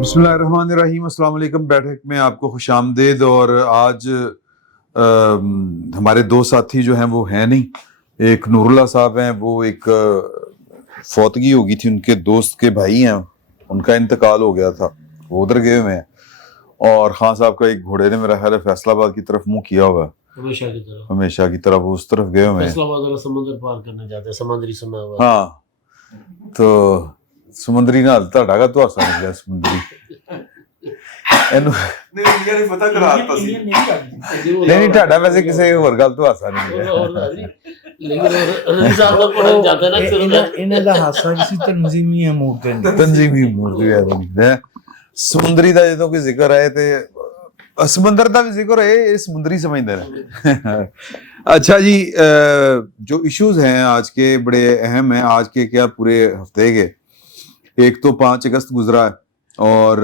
بسم اللہ الرحمن الرحیم. السلام علیکم. بیٹھک میں آپ کو خوش آمدید. اور آج ہمارے دو ساتھی جو ہیں وہ ہیں نہیں. ایک نور اللہ صاحب ہیں, وہ ایک فوتگی ہو گئی تھی, ان کے دوست کے بھائی ہیں, ان کا انتقال ہو گیا تھا, وہ ادھر گئے ہوئے ہیں. اور خان صاحب کا ایک گھوڑے نے میرا خیال ہے فیصل آباد کی طرف منہ کیا ہوا, ہمیشہ کی طرف وہ اس طرف گئے ہوئے ہیں. فیصل آباد والا سمندر پار کرنے جاتے ہیں, سمندری سنا ہوا. ہاں تو سمندری نال تہاڈا کا تو ہاسا نکلیا سمندری. نہیں تہاڈا ویسے کسی ہور گل تو ہاسا نہیں نکلیا, انہاں دا ہاسا کسی تنظیمی امور تے نہیں. تنظیمی امور تے سمندری دا جدوں کوئی ذکر آئے تے سمندر دا بھی ذکر ہے, یہ سمندری سمجھدے نے. اچھا جی, جو ایشوز ہیں آج کے بڑے اہم ہیں, آج کے کیا پورے ہفتے کے. ایک تو 5 اگست گزرا ہے, اور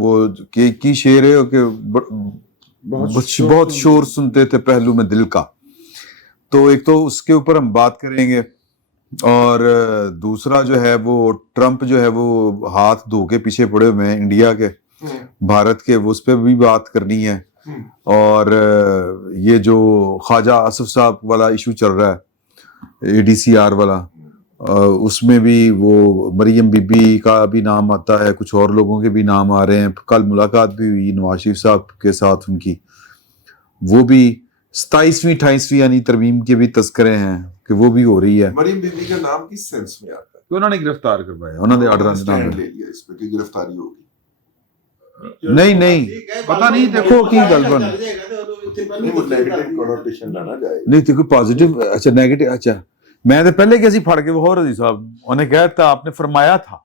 وہ کی شعر ہے کہ بہت شور سنتے تھے پہلو میں دل کا, تو ایک تو اس کے اوپر ہم بات کریں گے. اور دوسرا جو ہے وہ ٹرمپ جو ہے وہ ہاتھ دھو کے پیچھے پڑے ہوئے ہیں انڈیا کے, بھارت کے, وہ اس پہ بھی بات کرنی ہے. اور یہ جو خواجہ آصف صاحب والا ایشو چل رہا ہے, ADCR والا, اس میں بھی وہ مریم بی بی کا بھی نام آتا ہے, کچھ اور لوگوں کے بھی نام آ رہے ہیں. کل ملاقات بھی ہوئی نواز شریف صاحب کے ساتھ ان کی, وہ بھی 27ویں 28ویں یعنی ترمیم کے بھی تذکرے ہیں کہ وہ بھی ہو رہی ہے. مریم بی بی کا نام کس سینس میں آتا ہے کہ انہوں نے گرفتار کروایا, انہوں نے آرڈر اسٹینڈ لے لیا اس پہ کہ گرفتاری ہوگی. نہیں پتہ نہیں, دیکھو کی گل بن نہیں دیکھو پازیٹیو. اچھا نیگیٹو, اچھا میں تو پہلے کیسی پھڑ کے وہ رضی صاحب انہیں کہا تھا آپ نے فرمایا تھا,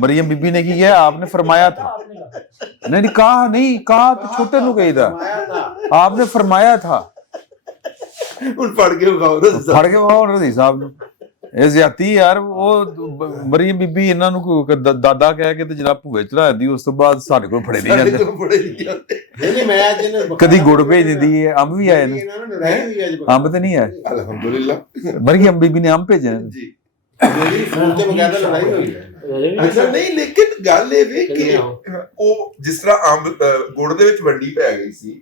مریم بی بی نے کی ہے آپ نے فرمایا تھا. نہیں کہا تو چھوٹے لوگ گئی تھا, آپ نے فرمایا تھا, پھڑ کے وہ رضی صاحب نے یہ زیادتی یار. وہ مریم بی بی انہاں نو دادا کہہ کے تے جناب بھوے چڑھا دی, اس تو بعد ساڈے کول پھڑے نہیں جاندے. کدی گڑ بھیج دیندی ہے, امب بھی آئے نے, امب تے نہیں آئے الحمدللہ. مریم بی بی نے امب بھیجے نے جی اچھا نہیں, لیکن گل یہ کہ وہ جس طرح امب گڑ دے وچ ونڈی پی گئی سی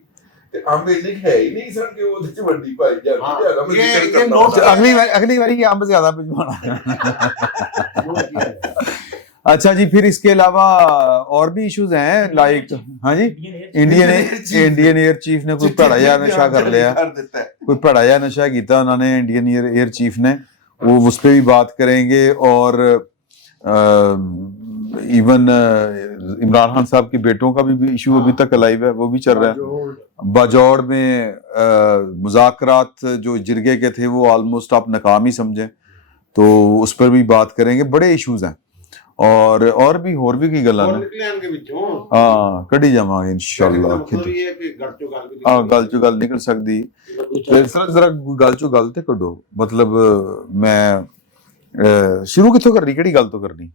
تے امب اننے ہے ہی نہیں سن کہ وہ وچ ونڈی پائی جاندی. اگلی باری امب زیادہ بھجوانا. اچھا جی, پھر اس کے علاوہ اور بھی ایشوز ہیں لائک, ہاں جی, انڈین ایئر چیف نے کوئی بڑا یا نشہ کر لیا, کوئی بڑا یا نشہ کیتا انہوں نے انڈین ایئر چیف نے, وہ اس پہ بھی بات کریں گے. اور ایون عمران خان صاحب کے بیٹوں کا بھی ایشو ابھی تک الائیو ہے, وہ بھی چل رہا ہے. باجوڑ میں مذاکرات جو جرگے کے تھے وہ آلموسٹ آپ ناکام ہی سمجھیں, تو اس پر بھی بات کریں گے. بڑے ایشوز ہیں, اور بھی کی گلاں ہاں کڈی جاواں گے انشاءاللہ. گل چو گل نکل سکتی, ذرا گل چو گل تے کڈو. مطلب میں شروع کتوں کرنی, کیڑی گل تو کرنی.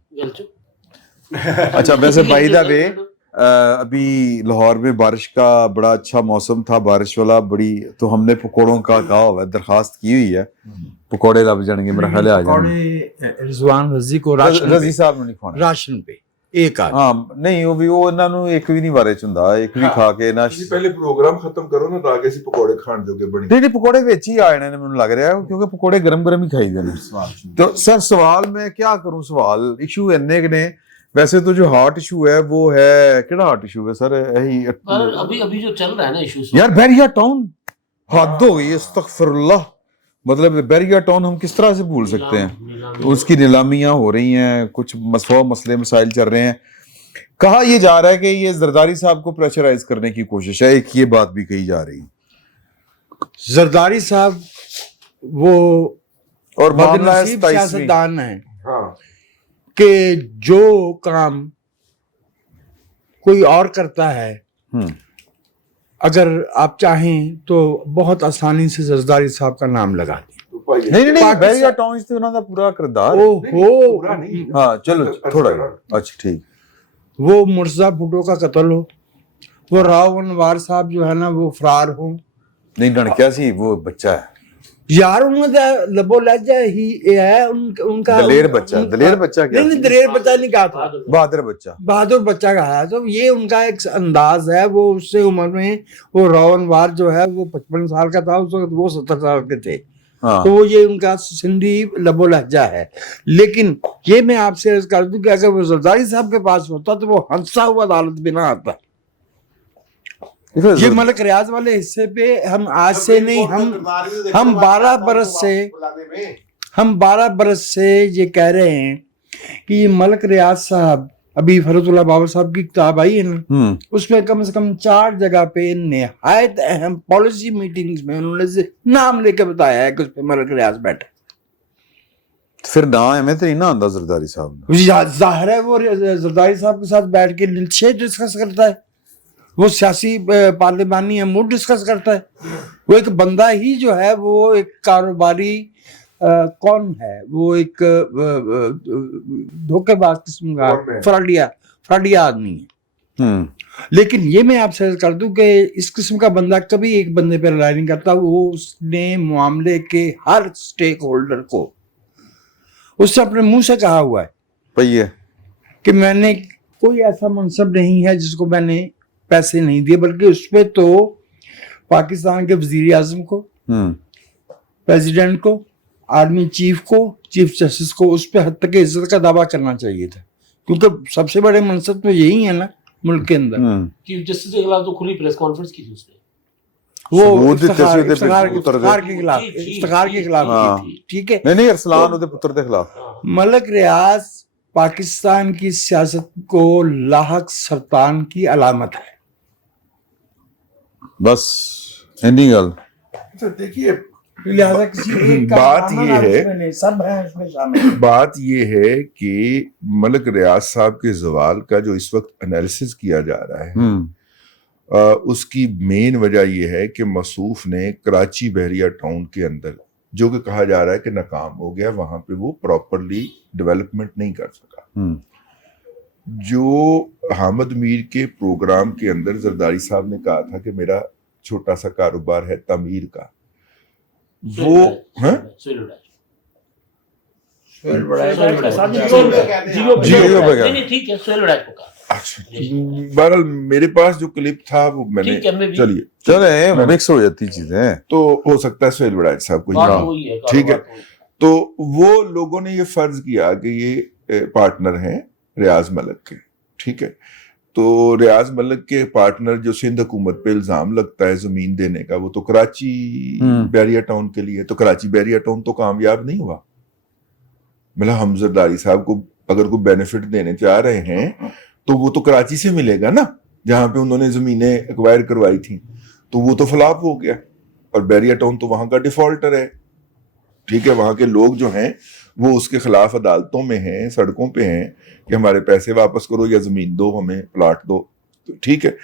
اچھا ویسے بائی دا وے ابھی لاہور میں بارش کا بڑا اچھا موسم تھا, بارش والا بڑی, تو ہم نے پکوڑوں کا کہا ہوا ہے, درخواست کی ہوئی ہے, پکوڑے لب جائیں گے میرا خیال ہے, آ جائیں گے. رضوان رضی کو رضی صاحب نے نہیں کھانا راشن پہ ایک آ, ہاں نہیں وہ انہاں نو ایک بھی نہیں بارے چ ہوندا, ایک بھی کھا کے نہ پہلے پروگرام ختم کرو نا تاکہ اسی پکوڑے کھان جو کے بڑی. نہیں پکوڑے وچ ہی آنے نے, مینوں لگ رہا ہے کیونکہ پکوڑے گرم ہی کھائی دے نے. تو سر سوال میں کیا کروں, سوال ایشو اننے نے. ویسے تو جو ہارٹ ایشو ہے وہ ہے, کیڑا ہارٹ ایشو ہے سر, یہی ابھی جو چل رہا ہے نا ایشو یار بیریا ٹاؤن, حد ہو گئی, استغفر اللہ. مطلب بیریا ٹاؤن ہم کس طرح سے بھول سکتے ہیں, اس کی نیلامیاں ہو رہی ہیں, کچھ مسئلے مسائل چل رہے ہیں. کہا یہ جا رہا ہے کہ یہ زرداری صاحب کو پریشرائز کرنے کی کوشش ہے, ایک یہ بات بھی کہی جا رہی ہے. زرداری صاحب وہ اور بدنصیب سیاستدان ہیں ہاں کہ جو کام کوئی اور کرتا ہے اگر آپ چاہیں تو بہت آسانی سے زرداری صاحب کا نام لگا دیں. نہیں بیریا ٹاؤن سے انہوں نے پورا کردار. ہاں چلو تھوڑا, اچھا ٹھیک. وہ مرزا بھٹو کا قتل ہو, وہ راؤ انوار صاحب جو ہے نا وہ فرار ہوں. نہیں ڈنکیا سی وہ بچہ ہے, यार उनका लबो लहजा ही है उनका दलेर बच्चा क्या नहीं दलेर बच्चा नहीं कहा था, बहादुर बच्चा कहा है। तो ये उनका एक अंदाज है, वो उससे उम्र में वो रोहन वार जो है वो 55 साल का था उस वक्त, वो 70 साल के थे। हाँ। तो वो ये उनका सिंधी लबो लहजा है। लेकिन ये मैं आपसे अर्ज कर दूं कि अगर वो जरदारी साहब के पास होता तो वो हंसा हुआ अदालत भी ना आता। ये मलक रियाज वाले हिस्से पे हम आज से नहीं, हम 12 बरस से ये कह रहे हैं कि ये मलक रियाज साहब, अभी फरतुल्लाह बाबर साहब की किताब आई है ना, उसमें कम से कम 4 जगह पे निहायत अहम पॉलिसी मीटिंग्स में उन्होंने से नाम लेके बताया है कि उस पे मलक रियाज बैठे। फिर ना एहमियत नहीं ना आंदा जरदारी साहब ने। जाहिर है वो जरदारी साहब के साथ बैठ के निश्चय डिस्कस करता है, वो सियासी पार्लिमानी अमूर डिस्कस करता है। वो एक बंदा ही जो है वो एक कारोबारी कौन है, वो एक धोखेबाज किस्म का फ्रॉडिया आदमी है। लेकिन ये मैं आपसे कर दूं कि इस किस्म का बंदा कभी एक बंदे पर रिलाई नहीं करता। वो उसने मामले के हर स्टेक होल्डर को उससे अपने मुंह से कहा हुआ है भैया कि मैंने कोई ऐसा मनसब नहीं है जिसको मैंने पैसे नहीं दिए, बल्कि उस पे तो पाकिस्तान के वजीर आजम को, प्रेसिडेंट को, आर्मी चीफ को, चीफ जस्टिस को उस पे हद तक इज्जत का दावा करना चाहिए था, क्योंकि सबसे बड़े मनसब तो यही है ना मुल्क के अंदर। चीफ जस्टिस के खिलाफ तो खुली प्रेस कॉन्फ्रेंस की थी उसने, वो इफ्तिखार के खिलाफ, ठीक है। नहीं अरसलान उहदे पुत्र दे खिलाफ। मलक रियाज पाकिस्तान की सियासत को लाहक सरतान की अलामत है, बस इन्हीं गल। तो देखिए लिहाजा किसी एक का बात नाम ये है, उसमें नहीं, सब है उसमें शामिल। बात ये है कि मलक रियाज साहब के जवाल का जो इस वक्त एनालिसिस किया जा रहा है, उसकी मेन वजह यह है कि मसूफ ने कराची बहरिया टाउन के अंदर, जो कि कहा जा रहा है कि नाकाम हो गया, वहां पे वो प्रॉपरली डेवलपमेंट नहीं कर सका। जो हामिद मीर के प्रोग्राम के अंदर जरदारी साहब ने कहा था कि मेरा छोटा सा कारोबार है तमीर का, वो बहरहाल मेरे पास जो क्लिप था वो मैंने, चलिए मिक्स हो जाती चीजें, तो हो सकता है सुहेल वड़ाइच साहब को, ठीक है। तो वो लोगों ने ये फर्ज किया कि ये पार्टनर हैं रियाज मलिक के, ठीक है। तो रियाज मलिक के पार्टनर जो सिंध हुकूमत पे इल्जाम लगता है जमीन देने का, वो तो कराची बहरिया टाउन के लिए, तो कराची बहरिया टाउन तो कामयाब नहीं हुआ। मतलब हम जरदारी साहब को अगर कोई बेनिफिट देने चाह रहे हैं तो वो तो कराची से मिलेगा ना, जहां पे उन्होंने जमीनें एक्वायर करवाई थी, तो वो तो फ्लॉप हो गया। और बहरिया टाउन तो वहां का डिफॉल्टर है, ठीक है। वहां के लोग जो हैं वो उसके खिलाफ अदालतों में हैं, सड़कों पे हैं कि हमारे पैसे वापस करो या जमीन दो, हमें प्लाट दो, तो ठीक है।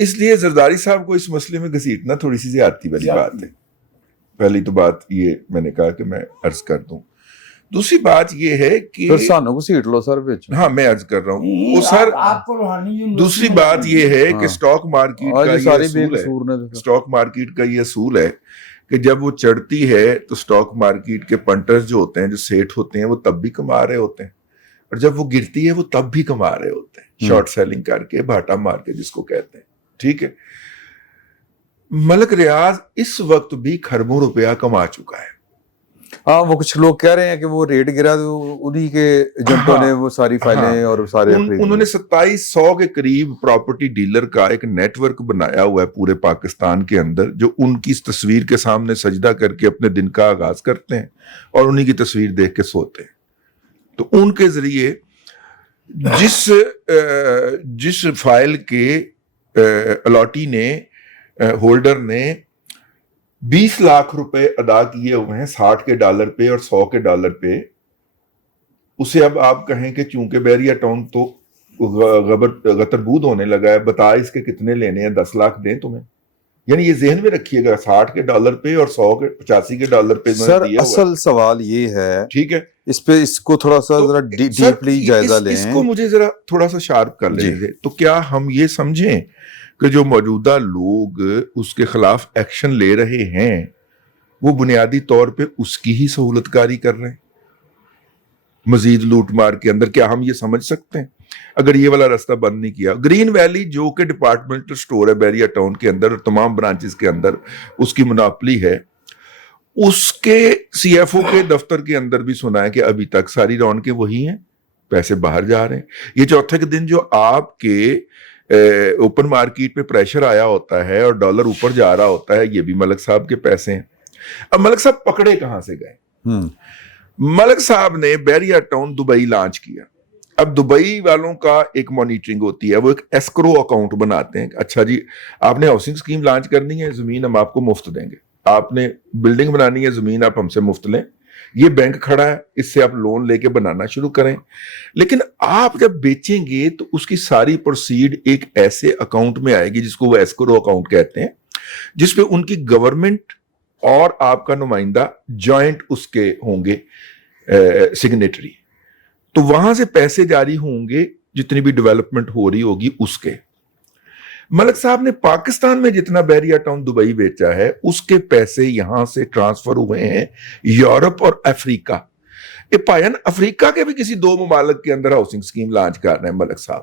इसलिए जरदारी साहब को इस मसले में घसीटना थोड़ी सी ज्यादती वाली बात है। पहली तो बात ये मैंने कहा कि मैं अर्ज कर दूं। दूसरी बात ये है कि फिर सानू को सीट लो सर विच। हाँ मैं अर्ज कर रहा हूँ वो सर। दूसरी बात ये है कि स्टॉक मार्केट का ये असूल है, स्टॉक मार्केट का ये असूल है कि जब वो चढ़ती है तो स्टॉक मार्केट के पंटर्स जो होते हैं, जो सेठ होते हैं, वो तब भी कमा रहे होते हैं, और जब वो गिरती है वो तब भी कमा रहे होते हैं, शॉर्ट सेलिंग करके, भाटा मार के जिसको कहते हैं, ठीक है। मलक रियाज इस वक्त भी खरबों रुपया कमा चुका है। हाँ, वो कुछ लोग कह रहे हैं कि वो रेट गिरा तो उन्हीं के एजेंटों ने वो सारी फाइलें और सारे उन्होंने 2700 के करीब प्रॉपर्टी डीलर का एक नेटवर्क बनाया हुआ है पूरे पाकिस्तान के अंदर, जो उनकी इस तस्वीर के सामने सजदा करके अपने दिन का आगाज करते हैं और उन्हीं की तस्वीर देख के सोते हैं। तो उनके जरिए जिस फाइल के अलॉटी ने, होल्डर ने 20 लाख रुपए अदा किए हुए हैं 60 के डॉलर पे और 100 के डॉलर पे, उसे अब आप कहें कि चूंकि बहरिया टाउन तो गतरबूद होने लगा है, बता इसके कितने लेने हैं, 10 लाख दें तुम्हें। यानी ये जहन में रखिएगा, 60 के डॉलर पे और 100 के 85 के डॉलर पे सर असल सवाल ये है, ठीक है, इस पे इसको थोड़ा सा जरा डीपली जायजा लें, इसको मुझे जरा थोड़ा सा शार्प कर लेंगे। तो क्या हम ये समझें कि जो मौजूदा लोग उसके खिलाफ एक्शन ले रहे हैं وہ بنیادی طور پہ اس کی ہی سہولت کاری کر رہے ہیں مزید لوٹ مار کے اندر. کیا ہم یہ سمجھ سکتے ہیں اگر یہ والا راستہ بند نہیں کیا؟ گرین ویلی جو کہ ڈپارٹمنٹل سٹور ہے بیریا ٹاؤن کے اندر اور تمام برانچز کے اندر اس کی مناپلی ہے, اس کے سی ایف او کے دفتر کے اندر بھی سنا ہے کہ ابھی تک ساری رونقیں وہی ہیں, پیسے باہر جا رہے ہیں. یہ چوتھے کے دن جو آپ کے اوپن مارکیٹ پہ پریشر آیا ہوتا ہے اور ڈالر اوپر جا رہا ہوتا ہے, یہ بھی ملک صاحب کے پیسے ہیں. اب ملک صاحب پکڑے کہاں سے گئے؟ ملک صاحب نے بیریا ٹاؤن دبئی لانچ کیا. اب دبئی والوں کا ایک مانیٹرنگ ہوتی ہے, وہ ایک ایسکرو اکاؤنٹ بناتے ہیں. اچھا جی, آپ نے ہاؤسنگ اسکیم لانچ کرنی ہے, زمین ہم آپ کو مفت دیں گے. آپ نے بلڈنگ بنانی ہے, زمین آپ ہم سے مفت لیں. یہ بینک کھڑا ہے, اس سے آپ لون لے کے بنانا شروع کریں. لیکن آپ جب بیچیں گے تو اس کی ساری پروسیڈ ایک ایسے اکاؤنٹ میں آئے گی جس کو وہ ایسکرو اکاؤنٹ کہتے ہیں, جس پہ ان کی گورنمنٹ اور آپ کا نمائندہ جوائنٹ اس کے ہوں گے سگنیٹری. تو وہاں سے پیسے جاری ہوں گے جتنی بھی ڈیولپمنٹ ہو رہی ہوگی اس کے. ملک صاحب نے پاکستان میں جتنا بیریا ٹاؤن دبئی بیچا ہے اس کے پیسے یہاں سے ٹرانسفر ہوئے ہیں یورپ اور افریقہ. پائن افریقہ کے بھی کسی 2 ممالک کے اندر ہاؤسنگ اسکیم لانچ کر رہے ہیں ملک صاحب.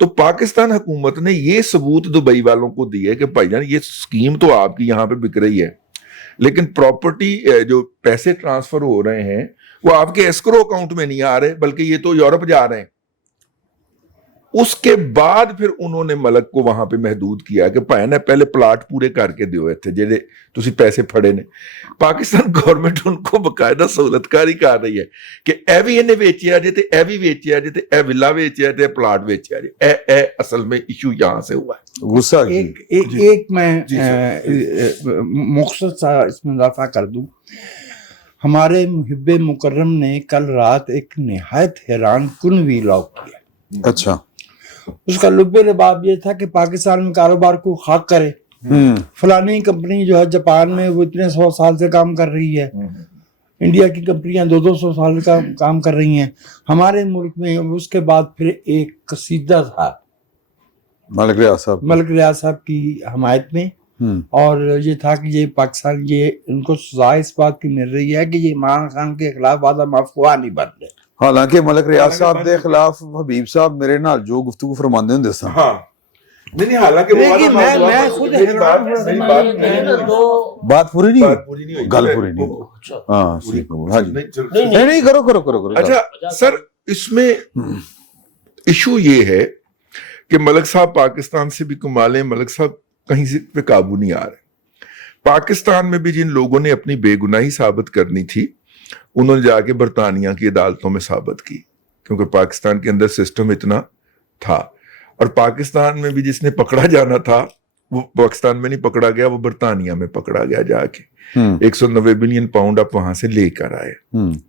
تو پاکستان حکومت نے یہ ثبوت دبئی والوں کو دی ہے کہ بھائی جان یہ اسکیم تو آپ کی یہاں پہ بک رہی ہے, لیکن پراپرٹی جو پیسے ٹرانسفر ہو رہے ہیں وہ آپ کے ایسکرو اکاؤنٹ میں نہیں آ رہے, بلکہ یہ تو یورپ جا رہے ہیں. اس کے بعد پھر انہوں نے ملک کو وہاں پہ محدود کیا کہ بھائی نے پہلے پلاٹ پورے کر کے دیے تھے جہے تسی پیسے پھڑے نے. پاکستان گورنمنٹ ان کو باقاعدہ سہولت کاری کر رہی ہے کہ اے بھی انہیں ویچیا جے تے اے بھی ویچیا جے تے اے ولا ویچیا جے پلاٹ ویچیا جے. اے اصل میں ایشو یہاں سے ہوا ہے. غصہ ایک میں مختصر سا اس میں اضافہ کر دوں. ہمارے محب مکرم نے کل رات ایک نہایت حیران کن ویلاگ کیا. اچھا, اس کا لب لباب یہ تھا کہ پاکستان میں کاروبار کو خاک کرے. فلانی کمپنی جو ہے جاپان میں وہ اتنے 100 سال سے کام کر رہی ہے, انڈیا کی کمپنیاں 200 سال کا کام کر رہی ہیں. ہمارے ملک میں اس کے بعد پھر ایک قصیدہ تھا ملک ریاض صاحب کی حمایت میں, اور یہ تھا کہ یہ پاکستان یہ ان کو سزا اس بات کی مل رہی ہے کہ یہ عمران خان کے خلاف وعدہ مفقوع نہیں بن رہے. حالانکہ ملک ریاض صاحب دے خلاف حبیب صاحب میرے نال جو گفتگو فرماندے ہوندے سن. ہاں نہیں حالانکہ میں خود بات پوری نہیں ہوئی, گل پوری نہیں ہوئی. ہاں ہاں جی, نہیں کرو. اچھا سر, اس میں ایشو یہ ہے کہ ملک صاحب پاکستان سے بھی کما لیں, ملک صاحب کہیں سے پہ قابو نہیں آ رہے. پاکستان میں بھی جن لوگوں نے اپنی بے گناہی ثابت کرنی تھی انہوں نے جا کے برطانیہ کی عدالتوں میں ثابت کی, کیونکہ پاکستان کے اندر سسٹم اتنا تھا. اور پاکستان میں بھی جس نے پکڑا جانا تھا وہ پاکستان میں نہیں پکڑا گیا, وہ برطانیہ میں پکڑا گیا جا کے. 190 بلین پاؤنڈ آپ وہاں سے لے کر آئے.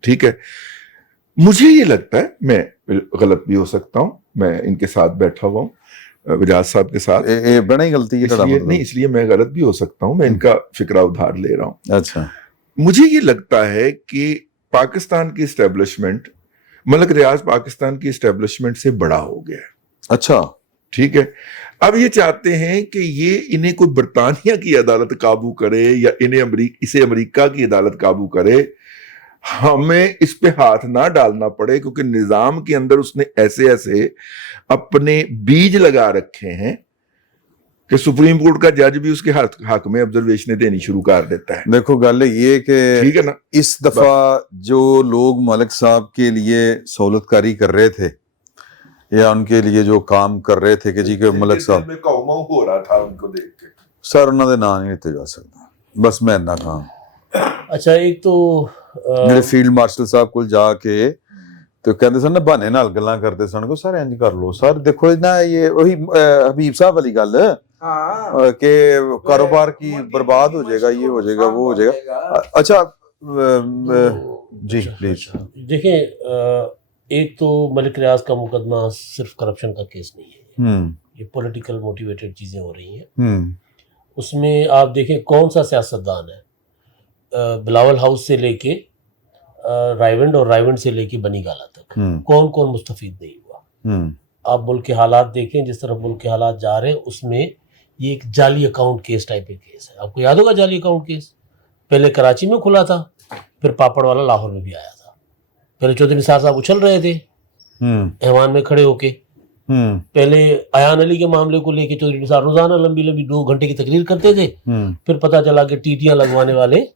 ٹھیک ہے, مجھے یہ لگتا ہے, میں غلط بھی ہو سکتا ہوں, میں ان کے ساتھ بیٹھا ہوا ہوں وجاز صاحب کے ساتھ, بڑی غلطی نہیں اس لیے میں غلط بھی ہو سکتا ہوں, میں ان کا فکرہ ادھار لے رہا ہوں. اچھا, مجھے یہ لگتا ہے کہ پاکستان کی اسٹیبلشمنٹ, ملک ریاض پاکستان کی اسٹیبلشمنٹ سے بڑا ہو گیا ہے. اچھا ٹھیک ہے, اب یہ چاہتے ہیں کہ یہ انہیں کوئی برطانیہ کی عدالت قابو کرے یا اسے امریکہ کی عدالت قابو کرے, ہمیں اس پہ ہاتھ نہ ڈالنا پڑے, کیونکہ نظام کے اندر اس نے ایسے ایسے اپنے بیج لگا رکھے ہیں کہ سپریم کورٹ کا جج بھی اس کے حق میں آبزرویشنیں دینی شروع کر دیتا ہے. دیکھو گل یہ کہ ٹھیک ہے نا, اس دفعہ جو لوگ ملک صاحب کے لیے سہولت کاری کر رہے تھے یا ان کے لیے جو کام کر رہے تھے کہ جی کہ ملک صاحب ہو رہا تھا ان کو دیکھ کے, سر انہوں نے نام نہیں لیتے جا سکتا, بس میں اتنا کہاں. اچھا, ایک تو میرے فیلڈ مارشل صاحب کو جا کے تو کہتے سن نا بہانے نال گلاں کرتے سن کو سر انج کر لو سر, دیکھو نا یہ وہی حبیب صاحب والی گل کہ کاروبار کی برباد ہو جائے گا, یہ ہو جائے گا, وہ ہو جائے گا. اچھا جی پلیز دیکھیں, ایک تو ملک ریاض کا مقدمہ صرف کرپشن کا کیس نہیں ہے, یہ پولیٹیکل موٹیویٹڈ چیزیں ہو رہی ہیں. اس میں آپ دیکھیں کون سا سیاستدان ہے بلاول ہاؤس سے لے کے رائیونڈ اور رائیونڈ سے لے کے بنی گالا تک کون کون مستفید نہیں ہوا. آپ ملک کے حالات دیکھیں, جس طرح ملک کے حالات جا رہے ہیں اس میں یہ ایک جعلی اکاؤنٹ کیس ٹائپ کے کیس ہے. آپ کو یاد ہوگا جعلی اکاؤنٹ کیس, पहले कराची में खुला था, फिर पापड़ वाला लाहौर में भी आया था। पहले चौधरी निसार साहब उछल रहे थे ऐवान में खड़े होके, पहले अयान अली के मामले को लेके चौधरी निसार रोजाना लंबी लंबी 2 घंटे की तकरीर करते थे। फिर पता चला कि टीटियां लगवाने वाले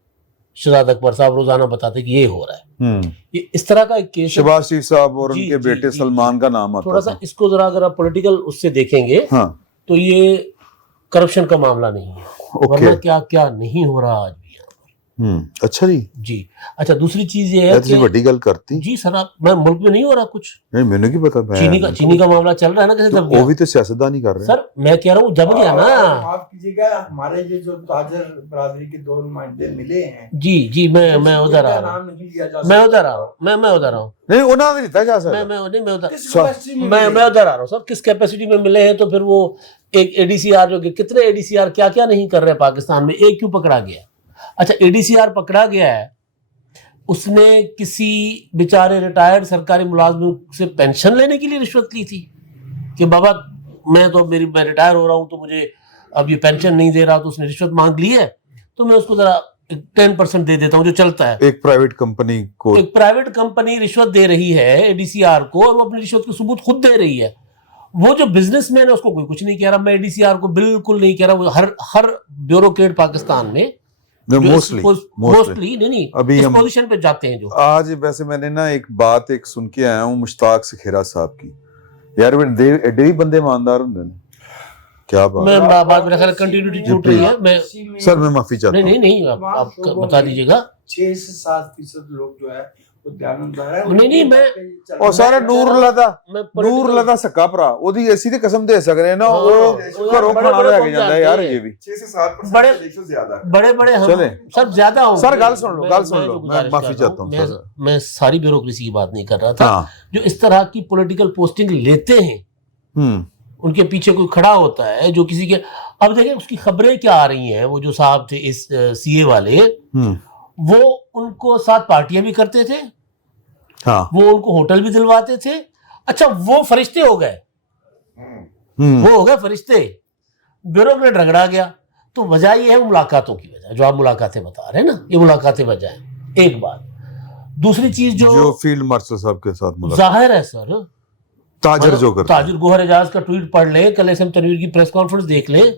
शहजाद अकबर साहब रोजाना बताते कि ये हो रहा है। ये इस तरह का एक केस है। शहबाज शरीफ साहब और जी, उनके जी, बेटे जी, सलमान का नाम आता थोड़ा सा इसको जरा अगर आप पॉलिटिकल उससे देखेंगे तो ये करप्शन का मामला नहीं है। वरना क्या क्या नहीं हो रहा आज भी यहाँ पर। अच्छा जी। अच्छा, दूसरी चीज ये है ਤੁਸੀਂ ਵੱਡੀ ਗੱਲ ਕਰਤੀ। जी सर, आप मैं मुल्क में नहीं हो रहा कुछ। नहीं मैंने की पता, चीनी का मामला चल रहा है ना, कैसे दब वो गया। भी तो सियासतदान ही कर रहे हैं सर मैं कह रहा हूँ दब गया ना। माफ कीजिएगा, हमारे जो ताजर बरादरी के 2 नुमाइंदे मिले हैं, जी मैं उधर आ रहा हूँ, नाम नहीं लिया जा मैं उधर आ रहा हूँ, मैं उधर आ रहा हूँ, नहीं उन्होंने नहीं लिखा जा सकता। मैं उधर सकता। मैं उधर आ रहा हूँ सर। किस कैपेसिटी में मिले हैं, तो फिर वो एक एडीसीआर जो कि कितने एडीसीआर क्या क्या नहीं कर रहे पाकिस्तान में, एक क्यों पकड़ा गया। अच्छा, एडीसीआर पकड़ा गया है, उसने किसी बेचारे रिटायर्ड सरकारी मुलाजिम से पेंशन लेने के लिए रिश्वत ली थी कि बाबा मैं रिटायर हो रहा हूं तो मुझे अब ये पेंशन नहीं दे रहा, तो उसने रिश्वत मांग ली है तो मैं उसको जरा 10% दे देता हूं जो चलता है। एक प्राइवेट कंपनी रिश्वत दे रही है एडीसीआर को, और वो अपनी रिश्वत के सबूत खुद दे रही है। वो जो बिजनेसमैन है उसको कोई कुछ नहीं कह रहा। मैं एडीसीआर को बिल्कुल नहीं कह रहा। वो हर ब्यूरोक्रेट पाकिस्तान में मोस्टली नहीं अभी इस हम पोजीशन पे जाते हैं। जो आज वैसे मैंने ना एक बात सुन के आया हूँ मुश्ताक सखेरा साहब की, यार एडे ही बंदे ईमानदार होंगे ने, क्या बात। मैं बात मेरा ख्याल कंटिन्यूटी छूट रही है। मैं सर मैं माफी चाहता हूँ। नहीं आप बता दीजिएगा। 6 से 7% लोग जो है वो दयानंददार है। नहीं मैं और सारा ਨੂਰ ਲਦਾ ਸੱਕਾ ਭਰਾ ਉਹਦੀ ਅਸੀਂ ਤੇ ਕਸਮ ਦੇ ਸਕਦੇ ਨਾ, ਉਹ ਘਰੋਂ ਖਾਣਾ ਲੈ ਕੇ ਜਾਂਦਾ ਯਾਰ। ਇਹ ਵੀ 6 से 7% बड़े से ज्यादा बड़े हम चले। सर ज्यादा होंगे। सर गल सुन लो मैं माफी चाहता हूँ। मैं सारी ब्यूरोक्रेसी की बात नहीं कर रहा था। जो इस तरह की पॉलिटिकल पोस्टिंग लेते हैं, उनके पीछे कोई खड़ा होता है जो किसी के, अब देखिए उसकी खबरें क्या आ रही हैं। वो जो साहब थे इस सीए वाले, वो उनको साथ पार्टियां भी करते थे, वो उनको होटल भी दिलवाते थे। अच्छा, वो फरिश्ते हो गए, वो हो गए फरिश्ते। ब्यूरोक्रेट रगड़ा गया। तो वजह ये है मुलाकातों की वजह, जो आप मुलाकातें बता रहे हैं ना, ये मुलाकातें वजह है। एक बात। दूसरी चीज जो फील्ड मार्शल साहब के साथ जाहिर है सर, ताजर जो करते ताजिर गोहर एजाज का ट्वीट पढ़ ले, कल एसएम तनवीर की प्रेस कॉन्फ्रेंस देख ले।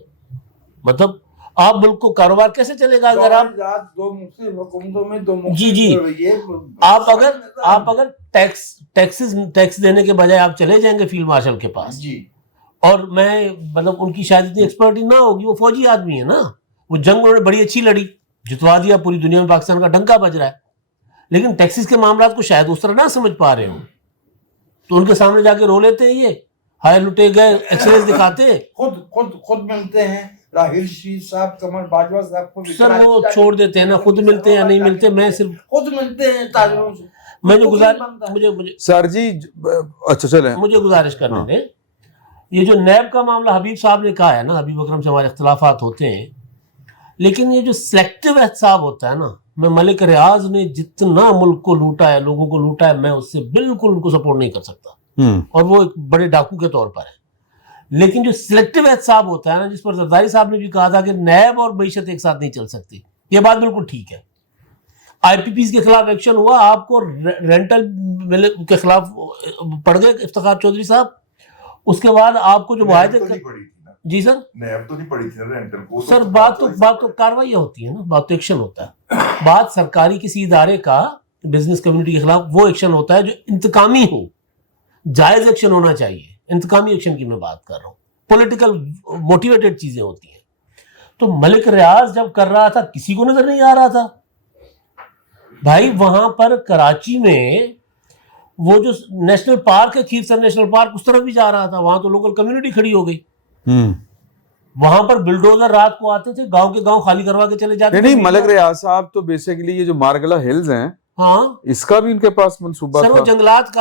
मतलब आप मुल्क को कारोबार कैसे चलेगा अगर आप 2 मुख्तलिफ हुकूमतों में 2 जी आप अगर टैक्स देने के बजाय आप चले जाएंगे फील्ड मार्शल के पास जी, और मैं मतलब उनकी शायद इतनी एक्सपर्टी ना होगी, वो फौजी आदमी है ना, वो जंग उन्होंने बड़ी अच्छी लड़ी, जितवा दिया, पूरी दुनिया में पाकिस्तान का डंका बज रहा है, लेकिन टैक्सेस के मामला को शायद उस तरह ना समझ पा रहे हो, तो उनके सामने जाके रो लेते हैं। ये हाय लुटे गए एक्सरेज दिखाते हैं, खुद मिलते हैं। राहिल शरीफ साहब, कमर बाजवा साहब को सर वो छोड़ देते हैं ना, खुद मिलते हैं या नहीं मिलते। मैं सिर्फ खुद मिलते हैं ताजरों से। मैं जो मुझे सर जी अच्छा चले, मुझे गुजारिश करने दें। ये जो नैब का मामला हबीब साहब ने कहा है ना, हबीब अकरम से हमारे इख्तलाफात होते हैं, लेकिन ये जो सिलेक्टिव एहतसाब होता है ना, मैं मलिक रियाज ने जितना मुल्क को लूटा है, लोगों को लूटा है, मैं उससे बिल्कुल उनको सपोर्ट नहीं कर सकता, और वो एक बड़े डाकू के तौर पर है। लेकिन जो सिलेक्टिव एहतसाब होता है ना, जिस पर जरदारी साहब ने भी कहा था कि नैब और मईशत एक साथ नहीं चल सकती, ये बात बिल्कुल ठीक है। आईपीपीज के खिलाफ एक्शन हुआ, आपको रेंटल के खिलाफ पड़ गए इफ्तिखार चौधरी साहब। उसके बाद आपको जो मुआहदे जी सर, नैब तो नहीं पड़ी थी रेंटल को। सर बात तो कार्रवाई होती है ना, बात तो एक्शन होता है। बात सरकारी किसी इदारे का बिजनेस कम्युनिटी के खिलाफ वो एक्शन होता है जो इंतकामी हो, जायज एक्शन होना चाहिए। इंतकामी एक्शन की मैं बात कर रहा हूँ, पॉलिटिकल मोटिवेटेड चीजें होती हैं। तो मलिक रियाज जब कर रहा था, किसी को नजर नहीं आ रहा था भाई। वहां पर कराची में वो जो नेशनल पार्क है, खीरसर नेशनल पार्क, उस तरफ भी जा रहा था, वहां तो लोकल कम्युनिटी खड़ी हो गई। वहां पर बिल्डोजर रात को आते थे, गांव के गांव खाली करवा के चले जाते थे। नहीं मलिक रियाज साहब तो बेसिकली ये जो मारगला हिल्स हैं, हाँ, इसका भी इनके पास मंसूबा सर, वो जंगलात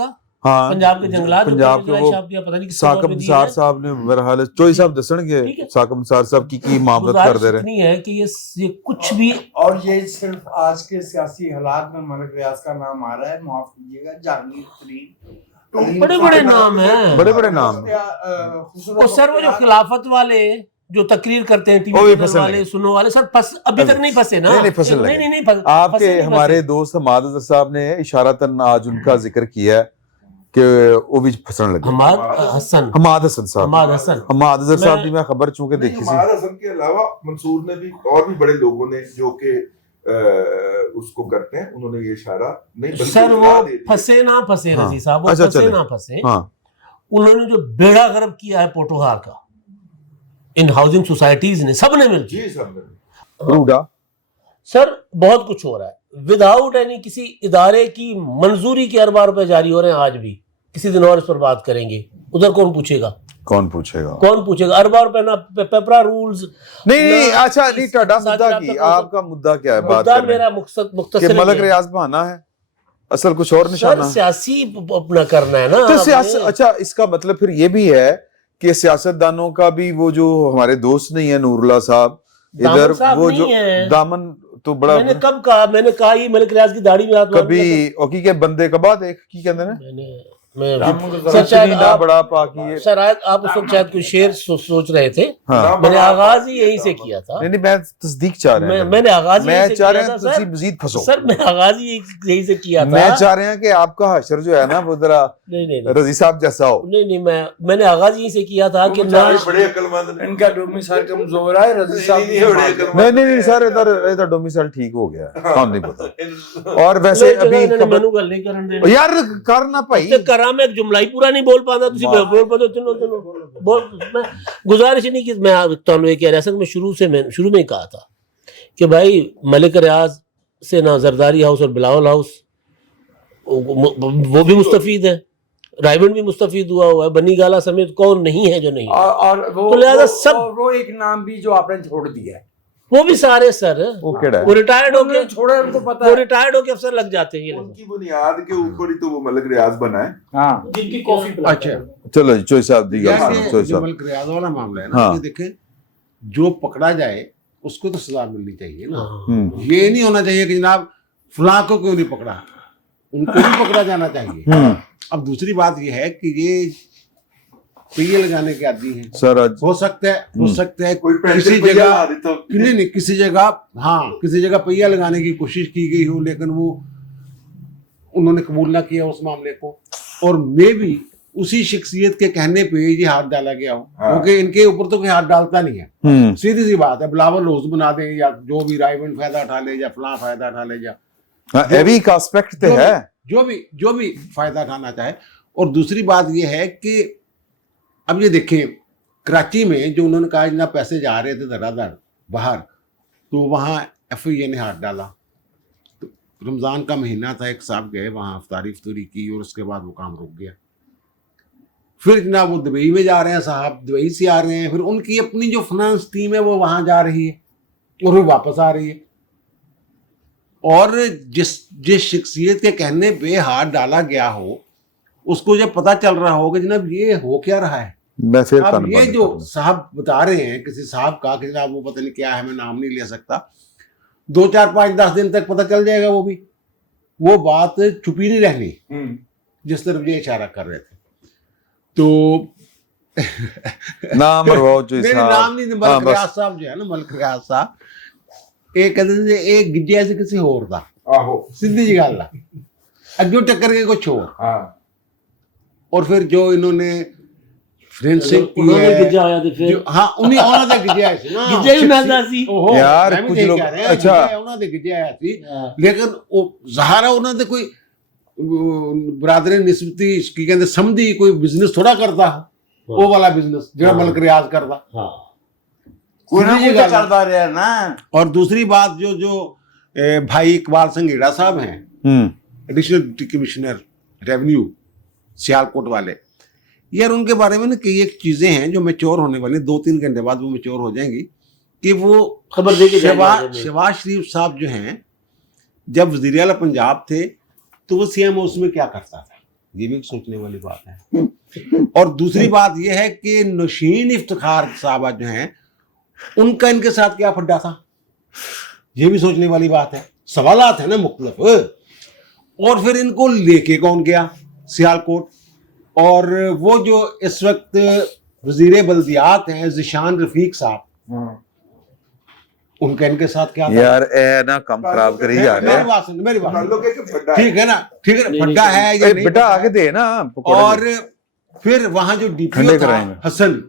का हाँ, पंजाब के जंगलात, पंजाब के वो पता नहीं साकब निसार साहब ने मेरा हाल है, चोई साहब दसणगे साकब निसार साहब की मामलत कर दे रहे नहीं है कि ये कुछ भी। और ये सिर्फ आज के सियासी हालात में मलिक रियाज का नाम आ रहा है, माफ कीजिएगा, जहांगीर तरीन, बड़े नाम हैं, बड़े नाम। और सर वो जो खिलाफत वाले जो तकरीर करते हैं वो भी टीवी फंसने वाले लगे। सुनने वाले सर अभी तक नहीं फंसे ना। नहीं फंसने लगे। नहीं आपके फंसे नहीं हमारे फंसे। दोस्त हमाद अजहर साहब ने इशारतन आज उनका जिक्र किया है कि वो भी फंसने लगे। हमाद हसन हमाद हसन साहब, हमाद हसन हमाद अजहर साहब मैं- की मैं खबर चूंकि नहीं, देखी हमाद थी। हसन के अलावा मंसूर ने भी और भी बड़े लोगों ने जो कि उसको करते हैं, उन्होंने ये इशारा नहीं बल्कि सर वो इत्तला दे दी। फंसे ना फंसे हाँ। रजी साहब, वो अच्छा, फंसे चले। ना फंसे, हाँ उन्होंने जो बेड़ा गर्क किया है पोटोहार का इन हाउसिंग सोसाइटीज ने, सबने मिलकर जी सब रूडा सर बहुत कुछ हो रहा है विदाउट एनी किसी इदारे की मंजूरी के अरबा रुपए जारी हो रहे हैं आज भी। किसी दिन और इस पर बात करेंगे, उधर कौन पूछेगा, कौन पूछेगा? कौन पूछेगा? अरबा रुपए ना पेपरा रूल्स नहीं ना अच्छा नहीं, टाडा साथ मुद्दा साथ की तक- आपका मुद्दा क्या है बात मुद्दा करने मेरा कि मुख्तसर मलक रियाज बहाना है, असल कुछ और सर निशाना है। सियासी अपना करना है ना तो आपने। सियासत, अच्छा इसका मतलब फिर ये भी है कि सियासतदानों का भी वो जो हमारे दोस्त नहीं है नूरुल्लाह साहब दामन इधर साहब वो नहीं जो है। दामन तो बड़ा मैंने कब कहा? मैंने कहा ये मलिक रियाज की दाढ़ी में हाथ मार कभी दिया ओकी के बंदे कबा देख की कहते हैं मैंने मैं दामन सर शायद ना आप बड़ा पाकी है। शायद आप उस वक्त शायद कोई शेर सोच रहे थे। हाँ मैंने आगाज ही यहीं से किया था। नहीं नहीं मैं तस्दीक चाह रहे हैं मैंने आगाज ही मैं यहीं से चाह किया रहे था हैं सर। तुसी मजीद फंसो। सर मैं आगाज ही यहीं से किया था। मैं चाह रहे हैं कि आपका हशर जो है ना वो जरा नहीं रजी साहब जैसा हो। नहीं मैंने आगाज यहीं से किया था कि ना बड़े अक्लमंद हैं। इनका डोमिसाइल कमजोर है, रजी साहब नहीं, नहीं, बड़े अक्लमंद नहीं नहीं नहीं सर इधर डोमिसाइल ठीक हो गया है, हम नहीं पता। और वैसे नहीं, अभी इन्होंने खबर मैनू गल नहीं करन देनी। यार करना भाई ਤੇ ਕਰਾਂ ਮੈਂ ਇੱਕ ਜੁਮਲਾ ਹੀ ਪੂਰਾ ਨਹੀਂ ਬੋਲ ਪਾਉਂਦਾ ਤੁਸੀਂ ਵਾਹ। ਬੋਲ ਪਾਉਂਦੇ ਚਲੋ बोल मैं गुजारिश ही नहीं कि मैं ਤੁਹਾਨੂੰ ਇਹ कह रहा था मैं शुरू में ही कहा था कि भाई मलिक रियाज से ना जरदारी हाउस और बिलावल हाउस वो भी मुस्तफीद है, रायबंड भी मुस्तफीद हुआ है, बनी गाला समेत कौन नहीं है जो नहीं है। और वो तो लिहाजा सब- और वो एक नाम भी जो आपने छोड़ दिया है, वो भी सारे सर वो केड़ा है? वो रिटायर्ड होके छोड़े उनको पता वो है। रिटायर्ड होके अफसर लग जाते हैं ये लोग। उनकी बुनियाद के ऊपर ही तो वो मलिक रियाज बना है। हाँ जिनकी कॉफी अच्छा चलो जी चोई साहब दी गल सुनो, जैसे चोई जो साहब मलिक रियाज वाला मामला है ना, हाँ। ये देखें जो पकड़ा जाए उसको तो सजा मिलनी चाहिए ना। हम्म ये नहीं होना चाहिए कि जनाब फलां को क्यों नहीं पकड़ा, उनको भी पकड़ा जाना चाहिए। हम्म अब दूसरी बात ये है कि ये पहिए लगाने के आदि हैं, सर आज हो सकता है कोई किसी किसी जगह जगह तो नहीं किसी जगह, हाँ किसी जगह पहिया लगाने की कोशिश की गई हो, लेकिन वो उन्होंने कबूल ना किया उस मामले को, और मे भी उसी शख्सियत के कहने पे ये हाथ डाला गया हो, हाँ। क्योंकि इनके ऊपर तो कोई हाथ डालता नहीं है। हम्म सीधी सी बात है, बिलावल रोज बना दे या जो भी रायबंड फायदा उठा ले या फलां फायदा उठा ले या हाँ, ये भी एक एस्पेक्ट तो है। जो भी फायदा उठाना चाहे। और दूसरी बात ये है कि अब ये देखें कराची में जो उन्होंने कहा ना पैसे जा रहे थे धड़ाधड़ बाहर, तो वहाँ FIA ने हाथ डाला। तो रमज़ान का महीना था, एक साहब गए वहाँ इफ्तारी की और उसके बाद वो काम रुक गया। फिर जनाब वो दुबई में जा रहे हैं, साहब दुबई से आ रहे हैं, फिर उनकी अपनी जो फाइनेंस टीम है वो वहाँ जा रही है और वो वापस आ रही है। और जिस शख्सियत के कहने पे हाथ डाला गया हो उसको जब पता चल रहा होगा जनाब ये हो क्या रहा है। मैं फिर अब कान ये बंद जो कर दूं। साहब बता रहे हैं किसी साहब का कि जनाब वो पता नहीं क्या है, मैं नाम नहीं ले सकता, 2 4 5 10 दिन तक पता चल जाएगा। वो बात छुपी नहीं रहनी जिस तरफ ये इशारा कर रहे थे। तो नाम मरवाओ चोई नहीं साहब। नाम नहीं, हाँ, मलिक बस। रियाज साहब जो है ना, मलिक रियाज साहब ਇਹ ਕਹਿੰਦੇ ਨੇ ਇਹ ਗਿੱਜਿਆ ਸੀ ਕਿਸੇ ਹੋਰ ਦਾ, आहो ਸਿੱਧੀ ਜੀ ਗੱਲ ਆ, ਅੱਗੇ ਟੱਕਰ ਕੇ ਕੁਛ ਹੋਰ। हाँ और फिर जो इन्होंने फोरेंसिक उन्होंने गिज्जा होया ते फिर हाँ उन्हीं ਉਹਨਾਂ ਦੇ ਗਿੱਜਿਆ ਸੀ ਨਾ, ਗਿੱਜੇ ਵੀ ਮਿਲਦਾ ਸੀ। ਓਹੋ, ਯਾਰ, ਮੈਂ ਵੀ ਕੁਝ ਦੇਖ ਲੋਕ- ਕੇ ਆ ਰਿਹਾ, ਅੱਛਾ। ਗਿੱਜਾ ਉਹਨਾਂ ਦੇ ਗਿੱਜਿਆ ਆਇਆ ਸੀ, ਲੇਕਿਨ ਉਹ ਜ਼ਾਹਰਾ ਉਹਨਾਂ ਦੇ ਕੋਈ ਬਰਾਦਰੀ ਨਿਸਬਤੀ ਕੀ ਕਹਿੰਦੇ ਸਮਝੀ ਕੋਈ ਬਿਜ਼ਨਸ ਥੋੜਾ ਕਰਦਾ, ਉਹ ਵਾਲਾ ਬਿਜ਼ਨਸ ਜਿਹੜਾ ਮਲਕ ਰਿਆਜ਼ ਕਰਦਾ। हाँ कोई ना सीधी कोई जी तो गल है। चलता रहा ना। और दूसरी बात जो भाई इकबाल संघेड़ा साहब हैं, additional deputy commissioner revenue Sialkot वाले, यार उनके बारे में ना कई एक चीज़ें हैं जो मैच्योर होने वाली, 2-3 घंटे बाद वो मैच्योर हो जाएंगी। कि वो खबर दे के जाएंगे आगे में। शहबाज शरीफ साहब जो हैं जब वज़ीर आला पंजाब थे तो वो CM उसमें क्या करता था, ये भी सोचने वाली बात है। और दूसरी बात ये है कि नौशीन इफ्तिखार साहबा जो हैं उनका इनके साथ क्या फड्डा था, ये भी सोचने वाली बात है। सवालात है ना मुख्तलिफ। और फिर इनको लेके कौन गया सियालकोट, और वो जो इस वक्त वजीर बल्दियात हैं जिशान रफीक साहब, उनका इनके साथ क्या था? यार ए ना कम खराब करी जा रहे मेरी हैं। बात सुन, मेरी बात मान लो सुन। कि फड्डा ठीक है ना, ठीक है, नहीं, फड्डा नहीं, है या ए, नहीं बेटा फड्डा आगे है। दे ना पकौड़े और दे। फिर वहां जो ठंडे डीपीओ था कराएंगे। हसन,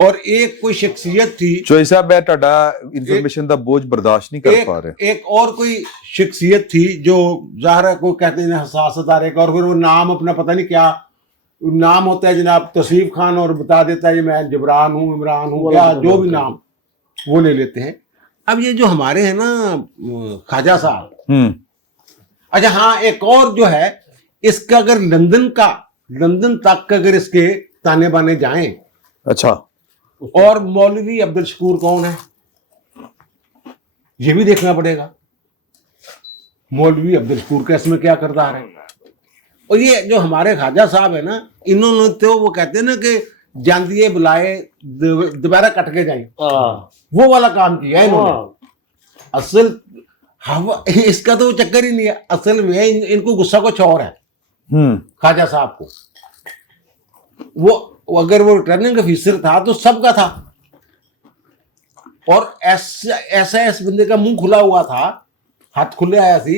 और एक कोई शख्सियत थी, चोई साहब मैं ਤੁਹਾਡਾ ਇਨਫੋਰਮੇਸ਼ਨ ਦਾ ਬੋਝ ਬਰਦਾਸ਼ਤ ਨਹੀਂ ਕਰ ਪਾ ਰਿਹਾ। एक और कोई शख्सियत थी जो ज़ाहिर है कोई कहते हैं हसास अदारे का, और फिर वो नाम अपना पता नहीं क्या नाम होता है जनाब, तसरीफ खान, और बता देता है ये मैं जबरान हूँ, इमरान हूँ, या जो भी नाम वो ले लेते हैं। अब ये जो हमारे हैं ना ख्वाजा साहब, अच्छा हाँ, एक और जो है इसका अगर लंदन तक अगर इसके ताने बाने जाएं, अच्छा और मौलवी अब्दुल शकूर कौन है ये भी देखना पड़ेगा। मौलवी अब्दुल शकूर का इसमें क्या किरदार है? और ये जो हमारे ख्वाजा साहब है ना, इन्होंने तो वो कहते हैं ना कि जांदिए बुलाए दोबारा कट के जाए, वो वाला काम किया है इन्होंने। असल हवा इसका तो चक्कर ही नहीं है, असल में इनको गुस्सा कुछ और है ख्वाजा साहब को। वो अगर वो रिटर्निंग ऑफिसर था तो सबका था, और ऐसा इस बंदे का मुंह खुला हुआ था, हाथ खुले आया सी,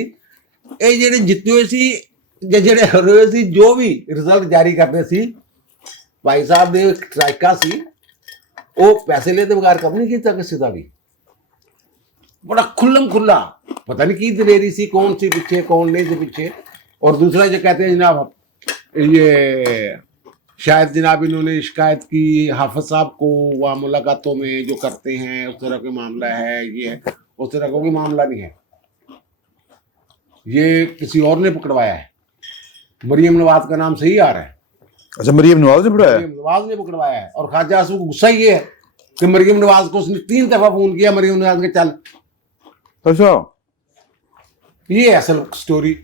ये जेडे जितने हुए सी जेडे हरोए सी, जो भी रिजल्ट जारी करते सी, भाई साहब ने ट्राइका सी, वो पैसे लेते बगैर कब नहीं किया किसी का भी, बड़ा खुल्लम खुल्ला, पता नहीं की दिलेरी सी, कौन सी पीछे कौन नहीं सी पीछे। और दूसरा जो कहते हैं जनाब, ये शायद जनाब इन्होंने शिकायत की हाफिज साहब को वहाँ मुलाकातों में जो करते हैं, उस तरह का मामला है, ये है, उस तरह का कोई मामला नहीं है, ये किसी और ने पकड़वाया है। मरियम नवाज का नाम सही आ रहा है, अच्छा मरियम नवाज ने पढ़ाया। मरियम नवाज ने पकड़वाया है, और ख्वाजा आसिफ को गुस्सा ये है कि मरियम नवाज को उसने 3 दफा फोन किया, मरियम नवाज के चल, अच्छा ये असल स्टोरी।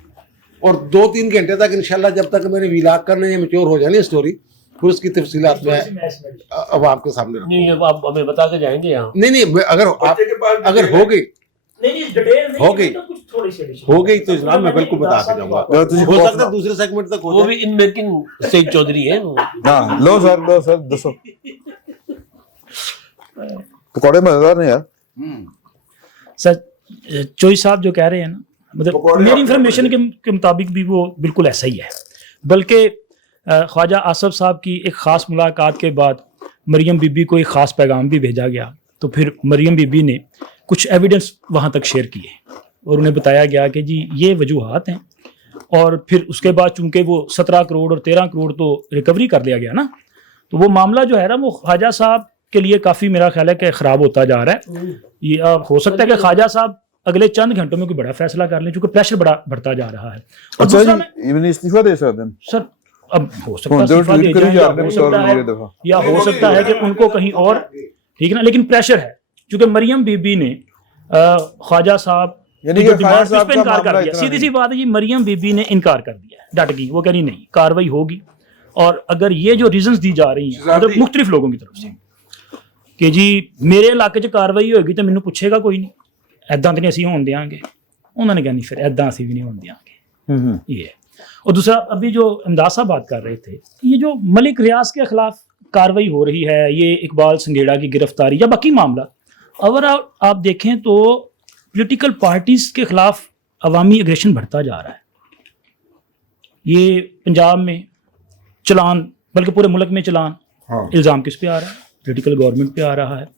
और 2-3 घंटे तक इंशाल्लाह जब तक मेरे विलाग करने ये मैच्योर हो जानी स्टोरी, फिर उसकी तफसीलात में अब आपके सामने रखूं। नहीं, अब आप हमें बता के जाएंगे यहाँ। नहीं अगर आप बच्चे के पास अगर हो गई नहीं डिटेल नहीं हो गई। तो कुछ थोड़ी सी addition। हो गई तो जनाब मैं बिल्कुल बता के जाऊंगा, हो सकता है दूसरे सेगमेंट तक हो वो जाए। भी इन मेकिंग शेख चौधरी है वो। हाँ लो सर दसो पकौड़े मजेदार ने यार। सर चोई साहब जो कह रहे हैं ना, मतलब पकौड़े मेरी आपने इंफॉर्मेशन के मुताबिक भी वो बिल्कुल ऐसा ही है। बल्कि ख्वाजा आसफ साहब की एक ख़ास मुलाकात के बाद मरियम बीबी को एक ख़ास पैगाम भी भेजा गया, तो फिर मरियम बीबी ने कुछ एविडेंस वहाँ तक शेयर किए और उन्हें बताया गया कि जी ये वजूहात हैं। और फिर उसके बाद चूंकि वो 17 करोड़ और 13 करोड़ तो रिकवरी कर लिया गया ना, तो वो मामला जो है ना वो ख्वाजा साहब के लिए काफ़ी मेरा ख्याल है कि ख़राब होता जा रहा है। ये हो सकता है कि ख्वाजा साहब अगले चंद घंटों में कोई बड़ा फैसला कर लें, क्योंकि प्रेशर बड़ा बढ़ता जा रहा है। और अच्छा दूसरा जी इवन इस्तीफा दे सकते हैं सर अब हो सकता है ਹੁਣ जो इस्तीफा दे ट्वीट करी जाएं, जा या रहे हो हैं सकता है दफा या हो सकता है कि उनको कहीं और, ठीक है ना, लेकिन प्रेशर है क्योंकि मरियम बीबी ने ख्वाजा साहब यानी की कि जो ख्वाजा डिमांड, उस साहब पे का इनकार मामला कर दिया। इतना सीधी सी नहीं। बात है, ये मरियम बीबी ने इनकार कर दिया है, डट गई, वो कह रही नहीं कार्रवाई होगी। और अगर ये जो रीजंस दी जा रही हैं मतलब मुख्तलिफ लोगों की तरफ से कि जी मेरे इलाके 'ਚ कार्रवाई होगी तो मैनू पूछेगा कोई नहीं, ऐदां तो नहीं असीं होण देंगे, उन्होंने कहा नहीं फिर ऐदां असीं भी नहीं होण देंगे। ये है। और दूसरा अभी जो इमदाद साहब बात कर रहे थे, ये जो मलिक रियाज के खिलाफ कार्रवाई हो रही है, ये इकबाल संगेड़ा की गिरफ्तारी या बाकी मामला, अगर आप देखें तो पॉलिटिकल पार्टीज के खिलाफ अवामी एग्रेशन बढ़ता जा रहा है। ये पंजाब में चलान, बल्कि पूरे मुल्क में चलान, इल्ज़ाम किस पे आ रहा है? पॉलिटिकल गवर्नमेंट पे आ रहा है।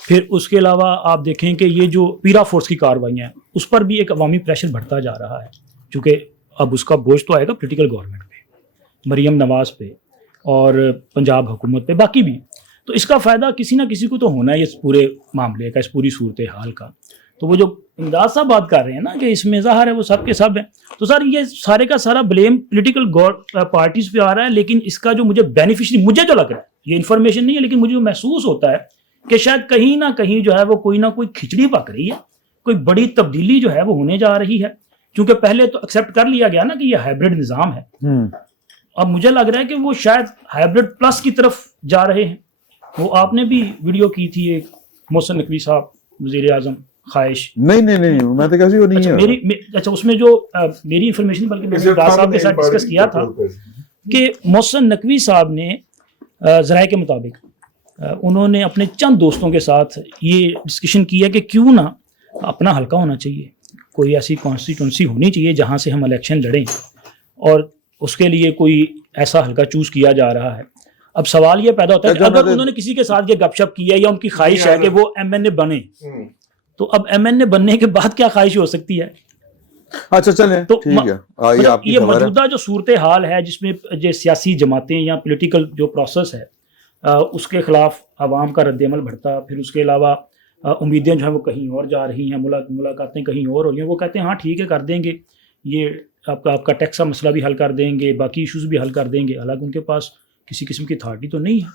फिर उसके अलावा आप देखें कि ये जो पीरा फोर्स की कार्रवाइयाँ हैं उस पर भी एक अवामी प्रेशर बढ़ता जा रहा है, चूँकि अब उसका बोझ तो आएगा पॉलिटिकल गवर्नमेंट पे, मरियम नवाज पे और पंजाब हुकूमत पे, बाकी भी। तो इसका फ़ायदा किसी ना किसी को तो होना है इस पूरे मामले का, इस पूरी सूरत हाल का। तो वो जो इमदाद साहब बात कर रहे हैं ना कि इसमें ज़ाहिर है वो सब के सब हैं, तो सर ये सारे का सारा ब्लेम पॉलिटिकल पार्टीज़ पे आ रहा है। लेकिन इसका जो मुझे बेनिफिशियरी, मुझे जो लग रहा है, ये इन्फॉर्मेशन नहीं है, लेकिन मुझे जो महसूस होता है कि शायद कहीं ना कहीं जो है वो कोई ना कोई खिचड़ी पक रही है, कोई बड़ी तब्दीली जो है वो होने जा रही है। क्योंकि पहले तो एक्सेप्ट कर लिया गया ना कि ये हाइब्रिड निज़ाम है, अब मुझे लग रहा है कि वो शायद हाइब्रिड प्लस की तरफ जा रहे हैं। वो आपने भी वीडियो की थी एक, मोहसिन नकवी साहब वज़ीर आज़म ख्वाहिश, नहीं मैं तो कैसी वो नहीं अच्छा है। अच्छा उसमें जो मेरी इंफॉर्मेशन बल्कि मैंने इमदाद साहब के साथ डिस्कस किया था कि मोहसिन नकवी साहब ने ज़राए के मुताबिक उन्होंने अपने चंद दोस्तों के साथ ये डिस्कशन किया कि क्यों ना अपना हल्का होना चाहिए, कोई ऐसी कॉन्स्टिट्यूंसी होनी चाहिए जहाँ से हम इलेक्शन लड़ें, और उसके लिए कोई ऐसा हल्का चूज़ किया जा रहा है। अब सवाल ये पैदा होता है कि अगर उन्होंने किसी के साथ ये गपशप की है या उनकी ख्वाहिश है कि वो MNA बने, तो अब MNA बनने के बाद क्या ख्वाहिश हो सकती है? अच्छा चलें, तो ठीक है, आइए मतलब आपकी ये खबर है। मौजूदा जो सूरत हाल है जिसमें जो सियासी जमातें या पॉलिटिकल जो प्रोसेस है उसके खिलाफ आवाम का रद्द-ए-अमल बढ़ता, फिर उसके अलावा उम्मीदें जो हैं वो कहीं और जा रही हैं, मुलाकातें कहीं और हो रही हैं। वो कहते हैं हाँ ठीक है कर देंगे, ये आपका टैक्स का मसला भी हल कर देंगे, बाकी इश्यूज भी हल कर देंगे। हालांकि उनके पास किसी किस्म की अथॉरिटी तो नहीं है,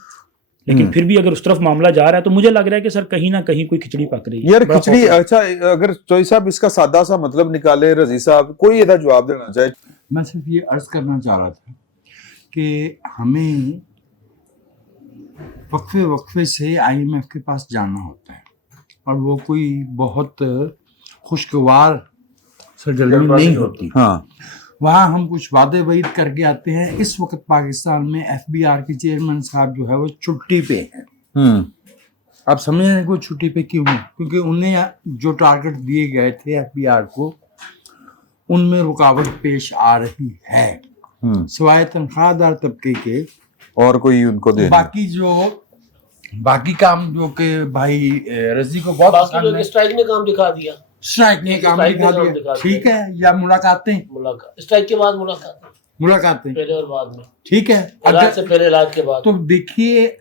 लेकिन फिर भी अगर उस तरफ मामला जा रहा है तो मुझे लग रहा है कि सर कहीं ना कहीं कोई खिचड़ी पक रही है। यार बड़ा खिचड़ी, खौफ है। अच्छा अगर चौधरी साहब इसका सादा सा मतलब निकाले, रजी साहब कोई इधर जवाब देना चाहे। मैं सिर्फ ये अर्ज करना चाह रहा था कि हमें वक्फे से IMF के पास जाना होता है, और वो कोई बहुत खुशगवार सरगर्मी नहीं होती। हाँ, वहाँ हम कुछ वादे वईद करके आते हैं। इस वक्त पाकिस्तान में FBR के चेयरमैन साहब जो है वो छुट्टी पे हैं। आप समझ रहे हैं वो छुट्टी पे क्यों है? क्योंकि उन्हें जो टारगेट दिए गए थे FBR को, उनमें रुकावट पेश आ रही है, सिवाय तनख्वाहदार तबके के और कोई उनको दे बाकी काम जो कि भाई रजी को बहुत बाकी पसंद लोग है। स्ट्राइक ने काम दिखा दिया, स्ट्राइक ने काम स्ट्राइक दिखा ने काम दिया, दिखा ठीक दिया। है, या मुलाकातें, स्ट्राइक के बाद मुलाकातें, पहले और बाद में, ठीक है। इलाज से पहले इलाज के बाद। तो देखिए,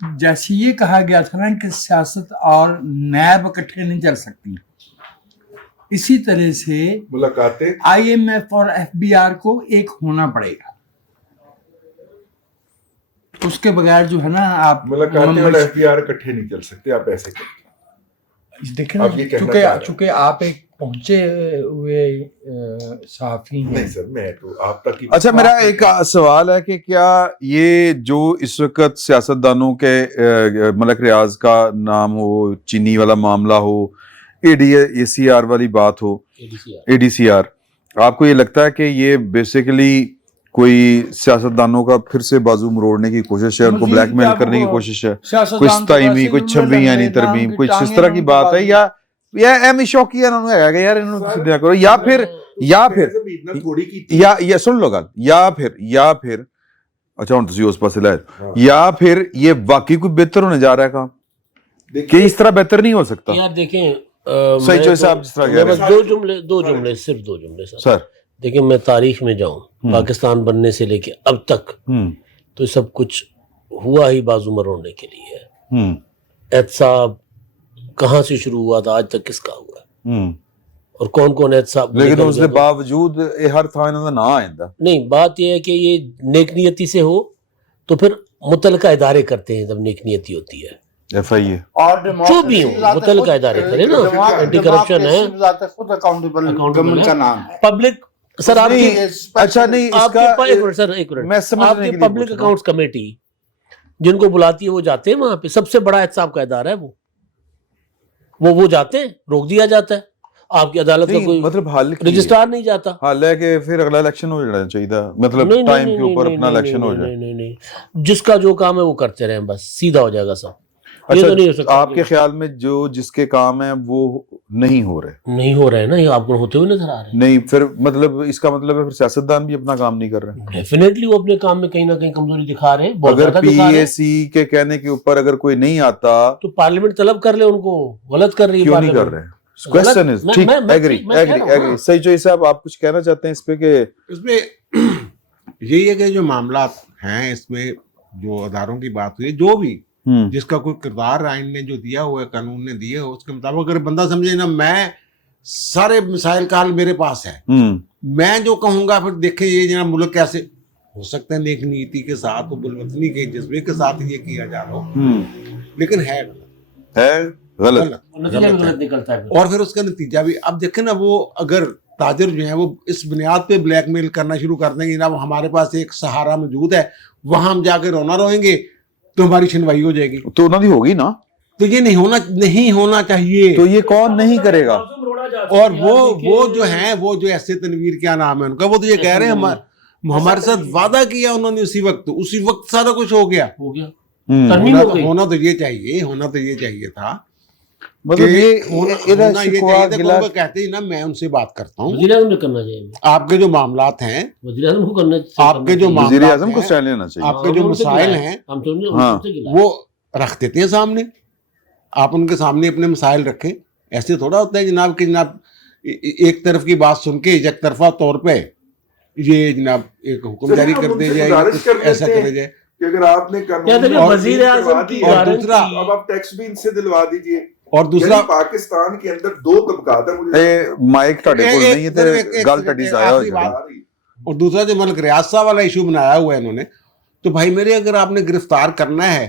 जैसे ये कहा गया था ना कि सियासत और नैब इकट्ठे नहीं चल सकती, इसी तरह से मुलाकातें IMF और FBR को एक होना पड़ेगा। उसके बगैर जो है ना, आप मुलाकातें और FBR इकट्ठे नहीं चल सकते, आप ऐसे करें। देखें ना, आप ये कहना चाह रहे हैं। चूंकि आप एक पहुंचे हुए सहाफी हैं। नहीं सर, मैं तो आप तक ही। अच्छा, मेरा एक सवाल है कि क्या ये जो इस वक्त सियासतदानों के मलक रियाज का नाम हो, चीनी वाला मामला हो, ADCR वाली बात हो, ADCR, आपको ये लगता है कि ये बेसिकली कोई सियासतदानों का फिर से बाजू मरोड़ने की कोशिश है, उनको ब्लैकमेल करने की कोशिश है, कोई सताईवी, कोई 26 यानी तरमीम, कुछ इस तरह की बात है, या एम शौकी इन्होंने है कि यार इन्होंने सीधा करो, या फिर सुन लो गल, या फिर अच्छा हुण तुसीं उस पासे लाए, या फिर ये वाकई कोई बेहतर होने जा रहा है काम, कि इस तरह बेहतर नहीं हो सकता? यार देखें, सही जो साहब जिस तरह कह रहे हैं। दो जुमले सिर्फ दो जुमले सर। देखिए, मैं तारीख में जाऊं, पाकिस्तान बनने से लेके अब तक तो सब कुछ हुआ ही बाजू मरोड़ने के लिए है। एहतसाब कहाँ से शुरू हुआ था, आज तक किसका हुआ है, और कौन कौन एहतसाब, लेकिन उसके बावजूद हर था इन्होंने ना आइंदा। नहीं, बात यह है कि ये नेक नियति से हो तो फिर मुतलका इदारे करते हैं, जब नेक नियति होती है, FIA और जो भी हो मुतलका इदारे करे ना, एंटी करप्शन है, खुद अकाउंटेबल का नाम है। पब्लिक। सर आपकी, अच्छा नहीं, आपके इसका एक मिनट सर, एक मिनट, मैं समझने आपकी के लिए पब्लिक पूछ रहा हूं। अकाउंट्स कमेटी जिनको बुलाती है वो जाते हैं वहां पे, सबसे बड़ा एहतसाब का इदारा है वो जाते हैं, रोक दिया जाता है। आपकी अदालत का कोई मतलब हाल रजिस्ट्रार नहीं जाता, हाल है कि फिर अगला इलेक्शन हो जाना चाहिए था, मतलब नहीं, टाइम नहीं, के ऊपर नहीं, अपना नहीं, इलेक्शन हो नहीं, जाए। नहीं, नहीं, नहीं, जिसका जो काम है वो करते रहें, बस सीधा हो जाएगा सब। ये अच्छा, तो नहीं हो सकता। आपके ख्याल में जो जिसके काम है वो नहीं हो रहे, नहीं हो रहे हैं ना, ये आपको होते हुए नजर आ रहे हैं। नहीं, फिर मतलब इसका मतलब है फिर सियासतदान भी अपना काम नहीं कर रहे। डेफिनेटली वो अपने काम में कहीं ना कहीं कमजोरी दिखा रहे हैं, बहुत अगर ज्यादा दिखा रहे हैं। PAC के कहने के ऊपर अगर कोई नहीं आता तो पार्लियामेंट तलब कर ले उनको, गलत कर रही है क्यों नहीं कर पार्लियामेंट। रहे? क्वेश्चन इज ठीक, एग्री मैं कह रहा हूं, एग्री। सही चोई साहब, आप कुछ कहना चाहते हैं इस पे? के इसमें यही है कि जो मामला हैं, इसमें जो अदारों की बात हुई, जो भी जिसका कोई किरदार आइन ने जो दिया हुआ है, कानून ने दिए हो, उसके मुताबिक अगर बंदा समझे ना, मैं सारे मिसाइल का हल मेरे पास है, मैं जो कहूंगा, फिर देखें ये जनाब मुल्क कैसे हो सकता है नेक नीति के साथ, बुलवतनी के जज्बे के साथ ये किया जा रहा हो, लेकिन है गलत नतीजा भी गलत निकलता है। और फिर उसका नतीजा भी अब देखें ना, वो अगर ताजिर जो है वो इस बुनियाद पे ब्लैकमेल करना शुरू कर देंगे, जनाब हमारे पास एक सहारा मौजूद है, वहां हम जाके रोना रोएंगे तो हमारी सुनवाई हो जाएगी, तो उन्होंने होगी ना, तो ये नहीं होना चाहिए। तो ये कौन नहीं करेगा? और वो जो है, वो जो ऐसे तनवीर क्या नाम है उनका, वो तो ये कह रहे हैं हमारे साथ वादा किया उन्होंने उसी वक्त सारा कुछ हो गया। तरमीम हो गई। होना तो ये चाहिए था मतलब कि ये होना ये शिकवा चाहिए था। गिला वो कहते ही ना मैं उनसे बात करता हूँ, वजीर आजम ने करना चाहिए, आपके जो मामलात हैं, वजीर आजम को करना चाहिए, आपके जो वजीर मामलात आजम को हैं, स्टैंड लेना चाहिए। आपके जो मसाइल हैं हम तो हाँ, उनसे गिला वो रख देते हैं सामने। आप उनके सामने अपने मसाइल रखें। ऐसे थोड़ा होता है जनाब कि जनाब एक तरफ की बात सुन के एक तरफा तौर पे ये जनाब एक हुक्म जारी कर दिया जाए, गुजारिश कर ऐसा लेते करे हैं जाए। कि अगर आपने क्या देखिए, कानून वजीर आजम की और गारंटी, दूसरा अब आप टैक्स भी इनसे दिलवा दीजिए। और दूसरा यानी पाकिस्तान के अंदर दो तबकात है, मुझे ਇਹ ਮਾਈਕ ਤੁਹਾਡੇ ਕੋਲ ਨਹੀਂ ਹੈ ਤੇ ਗੱਲ ਤੁਹਾਡੀ ਜ਼ਾਇਆ ਹੋ आखिरी ਜਾਣੀ। बात। और दूसरा जो मलिक रियाज साहब वाला इशू बनाया हुआ है इन्होंने, तो भाई मेरे अगर आपने गिरफ्तार करना है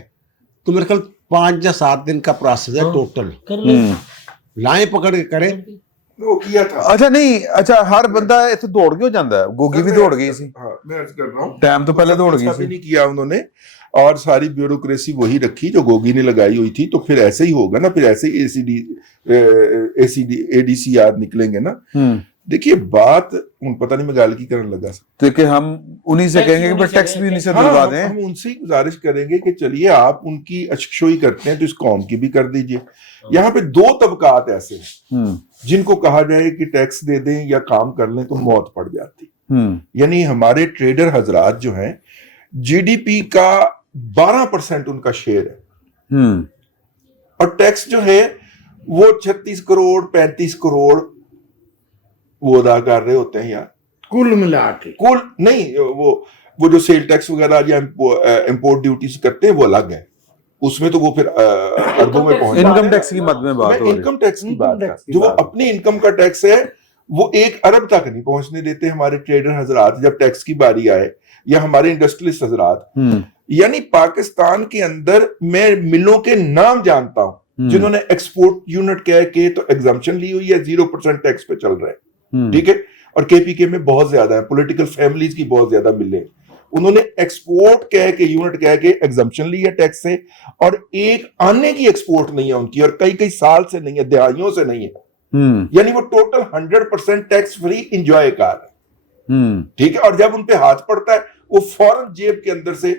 तो मेरे ख्याल 5 या 7 दिन का प्रोसेस है टोटल। कर ले। लाएं पकड़ के करें। वो किया था। ਅੱਛਾ ਨਹੀਂ, ਅੱਛਾ ਹਰ ਬੰਦਾ ਇੱਥੇ ਦੌੜ ਕਿਉਂ ਜਾਂਦਾ ਹੈ? ਗੋਗੀ ਵੀ ਦੌੜ ਗਈ ਸੀ, हाँ, मैं अर्ज कर रहा हूँ, ਟਾਈਮ ਤੋਂ ਪਹਿਲੇ दौड़ गई ऐसा भी थी। नहीं किया उन्होंने और सारी ब्यूरोक्रेसी वही रखी जो गोगी ने लगाई हुई थी। तो फिर ऐसे ही होगा ना, फिर ऐसे ही ADCR निकलेंगे ना। देखिए बात पता नहीं मैं गाल की करने लगा। तो कि हम उन्हीं से कहेंगे कि टैक्स भी उन्हीं से दिलवा दें। हम उनसे ही गुजारिश करेंगे कि चलिए आप उनकी अचकशोई करते हैं तो इस कौम की भी कर दीजिए। यहाँ पे 2 तबकात ऐसे हैं जिनको कहा जाए कि टैक्स दे दें या काम कर लें तो मौत पड़ जाती। यानी हमारे ट्रेडर हजरात जो हैं, GDP का 12% उनका शेयर है और टैक्स जो है वो 36 करोड़ 35 करोड़ वो अदा कर रहे होते हैं यार, कुल मिला के। कुल नहीं, वो जो सेल टैक्स वगैरह या इंपोर्ट ड्यूटीज करते हैं वो अलग है, उसमें तो वो फिर अरबों में पहुंच जाता है। इनकम टैक्स की मद में बात हो रही है। इनकम टैक्स की बात टैक्स है, की जो वो बात है। अपनी इनकम का टैक्स है वो 1 अरब तक नहीं पहुंचने देते हमारे ट्रेडर हजरात जब टैक्स की बारी आए, या हमारे इंडस्ट्रियलिस्ट हजरात। यानी पाकिस्तान के अंदर मैं मिलों के नाम जानता हूं जिन्होंने एक्सपोर्ट यूनिट कह के तो एग्जाम्पशन ली हुई है, 0% टैक्स पे चल रहे हैं, ठीक है। और KPK में बहुत ज्यादा है, पॉलिटिकल फैमिलीज की बहुत ज्यादा मिले, उन्होंने एक्सपोर्ट कह के यूनिट कह के एग्जाम्पशन ली है टैक्स से, और एक आने की एक्सपोर्ट नहीं है उनकी, और कई साल से नहीं है, दिहाइयों से नहीं है। यानी वो टोटल 100% टैक्स फ्री इंजॉय कर रहे हैं, ठीक है। और जब उन पे हाथ पड़ता है वो फौरन जेब के अंदर से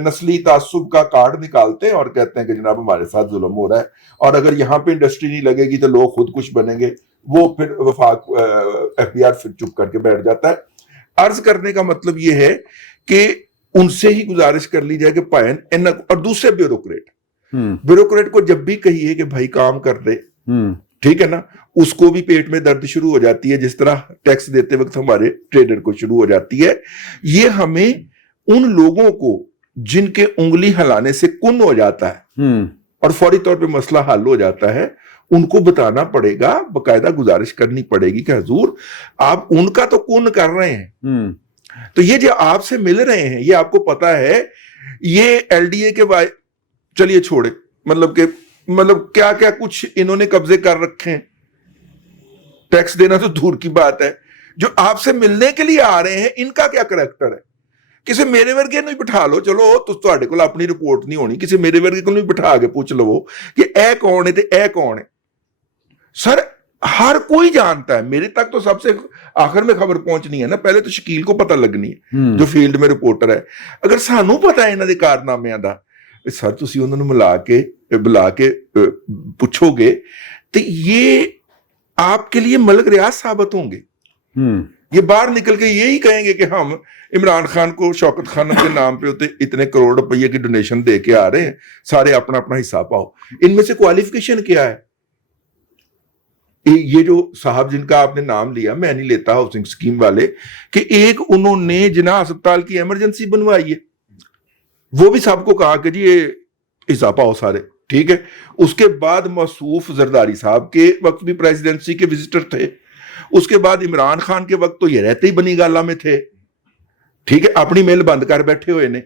नस्ली तासुब का कार्ड निकालते हैं और कहते हैं कि जनाब हमारे साथ जुल्म हो रहा है, और अगर यहाँ पे इंडस्ट्री नहीं लगेगी तो लोग खुद कुछ बनेंगे। वो फिर वफाक FBR फिर चुप करके बैठ जाता है। अर्ज करने का मतलब ये है कि उनसे ही गुजारिश कर ली जाए कि पायन और दूसरे ब्यूरोक्रेट को जब भी कहिए कि भाई काम कर दे, ठीक है ना, उसको भी पेट में दर्द शुरू हो जाती है, जिस तरह टैक्स देते वक्त हमारे ट्रेडर को शुरू हो जाती है। ये हमें उन लोगों को जिनके उंगली हिलाने से कुन हो जाता है और फौरी तौर पे मसला हल हो जाता है, उनको बताना पड़ेगा, बकायदा गुजारिश करनी पड़ेगी कि हजूर आप उनका तो कुन कर रहे हैं, तो ये जो आपसे मिल रहे हैं ये आपको पता है ये LDA के चलिए छोड़े, मतलब क्या क्या कुछ इन्होंने कब्जे कर रखे हैं, टैक्स देना तो दूर की बात है। जो आपसे मिलने के लिए आ रहे हैं इनका क्या करैक्टर है? किसी मेरे वर्गे ਨੂੰ ਬਿਠਾ ਲਓ, ਚਲੋ ਤੁਹਾਡੇ ਕੋਲ ਆਪਣੀ ਰਿਪੋर्ट नहीं होनी, किसी मेरे वर्गे को बिठा के पूछ लो कि ए कौन है ते ए कौन है। सर हर कोई जानता है, मेरे तक तो सबसे आखिर में खबर पहुंचनी है ना, पहले तो शकील को पता लगनी है जो फील्ड में रिपोर्टर है। अगर सानू पता है इन्हां दे कारनामिਆਂ ਦਾ, सर तुसी उन्हां ਨੂੰ बुला के पूछोगे तो ये आपके लिए मलक रियाज साबित होंगे। ये बाहर निकल के यही कहेंगे कि हम इमरान खान को शौकत खान के नाम पे होते इतने करोड़ रुपए की डोनेशन दे के आ रहे हैं, सारे अपना अपना हिस्सा पाओ। इनमें से क्वालिफिकेशन क्या है? ये जो साहब जिनका आपने नाम लिया, मैं नहीं लेता हाउसिंग स्कीम वाले, कि एक उन्होंने जिना अस्पताल की इमरजेंसी बनवाई है, वो भी सबको कहा कि जी ये हिस्सा पाओ सारे, ठीक है। उसके बाद मसूफ जरदारी साहब के वक्त भी प्रेसिडेंसी के विजिटर थे, उसके बाद इमरान खान के वक्त तो ये रहते ही बनी गाला में थे, ठीक है, अपनी मिल बंद कर बैठे हुए ने,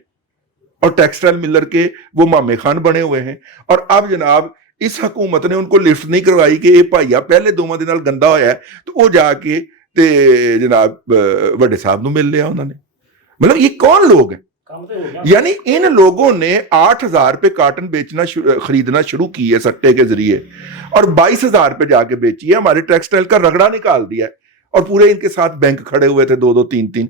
और टेक्सटाइल मिलर के वो मामे खान बने हुए हैं। और अब जनाब इस हुकूमत ने उनको लिफ्ट नहीं करवाई कि ये भाईया पहले 2 दिन गंदा होया है, तो वो जाके ते जनाब बड़े साहब ਨੂੰ मिल लिया उन्होंने। मतलब ये कौन लोग हैं? यानी इन लोगों ने 8,000 रुपए कार्टन खरीदना शुरू की है सट्टे के जरिए, और 22,000 रुपए जाके बेची है, हमारे टेक्सटाइल का रगड़ा निकाल दिया है, और पूरे इनके साथ बैंक खड़े हुए थे 2-2 3-3।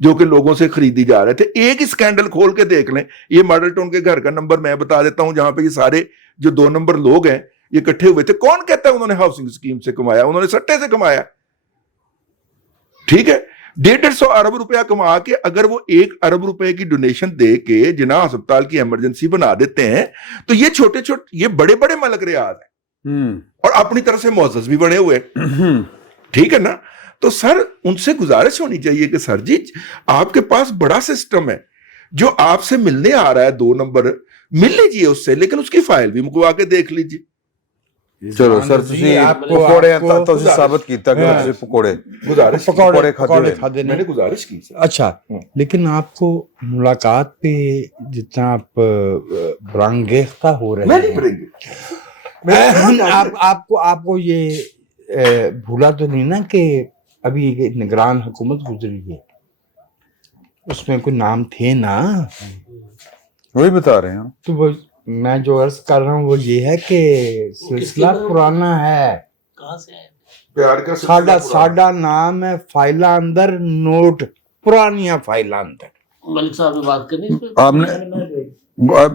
जो कि लोगों से खरीदी जा रहे थे। एक ही स्कैंडल खोल के देख लें, ये मॉडल टाउन के घर का नंबर मैं बता देता हूं, जहां पे ये सारे जो 2 नंबर लोग हैं ये इकट्ठे हुए थे। कौन कहता है उन्होंने हाउसिंग स्कीम से कमाया? उन्होंने सट्टे से कमाया। ठीक है, 150 अरब रुपया कमा के अगर वो 1 अरब रुपए की डोनेशन दे के जिना अस्पताल की इमरजेंसी बना देते हैं, तो ये छोटे छोटे ये बड़े बड़े मलक रियाज हैं और अपनी तरफ से मुअज़्ज़ज़ भी बने हुए। ठीक है ना? तो सर उनसे गुजारिश होनी चाहिए कि सर जी आपके पास बड़ा सिस्टम है, जो आपसे मिलने आ रहा है 2 नंबर, मिल लीजिए उससे, लेकिन उसकी फाइल भी मुकवा के देख लीजिए। ਚਲੋ ਸਰ ਤੁਸੀਂ ਪਕੌੜੇ ਤਾਂ ਤੁਸੀਂ ਸਾਬਤ ਕੀਤਾ ਕਿ ਤੁਸੀਂ ਪਕੌੜੇ पकौड़े खाते खाते मैंने गुजारिश की सर। अच्छा, लेकिन आपको मुलाकात पे जितना आप बरंगेख्ता हो रहे मैं नहीं हैं, करेंगे। आपको ये भूला तो नहीं ना कि अभी निगरान हुकूमत गुजरी है, उसमें कोई नाम थे ना? वही बता रहे हैं। तो वो मैं जो अर्ज कर रहा हूँ वो ये है कि सिलसिला पुराना है। कहाँ से आए? प्यार का सिलसिला साडा नाम है फाइला अंदर नोट, पुरानिया फाइला अंदर। मलिक साहब ने बात करनी इस पे? आपने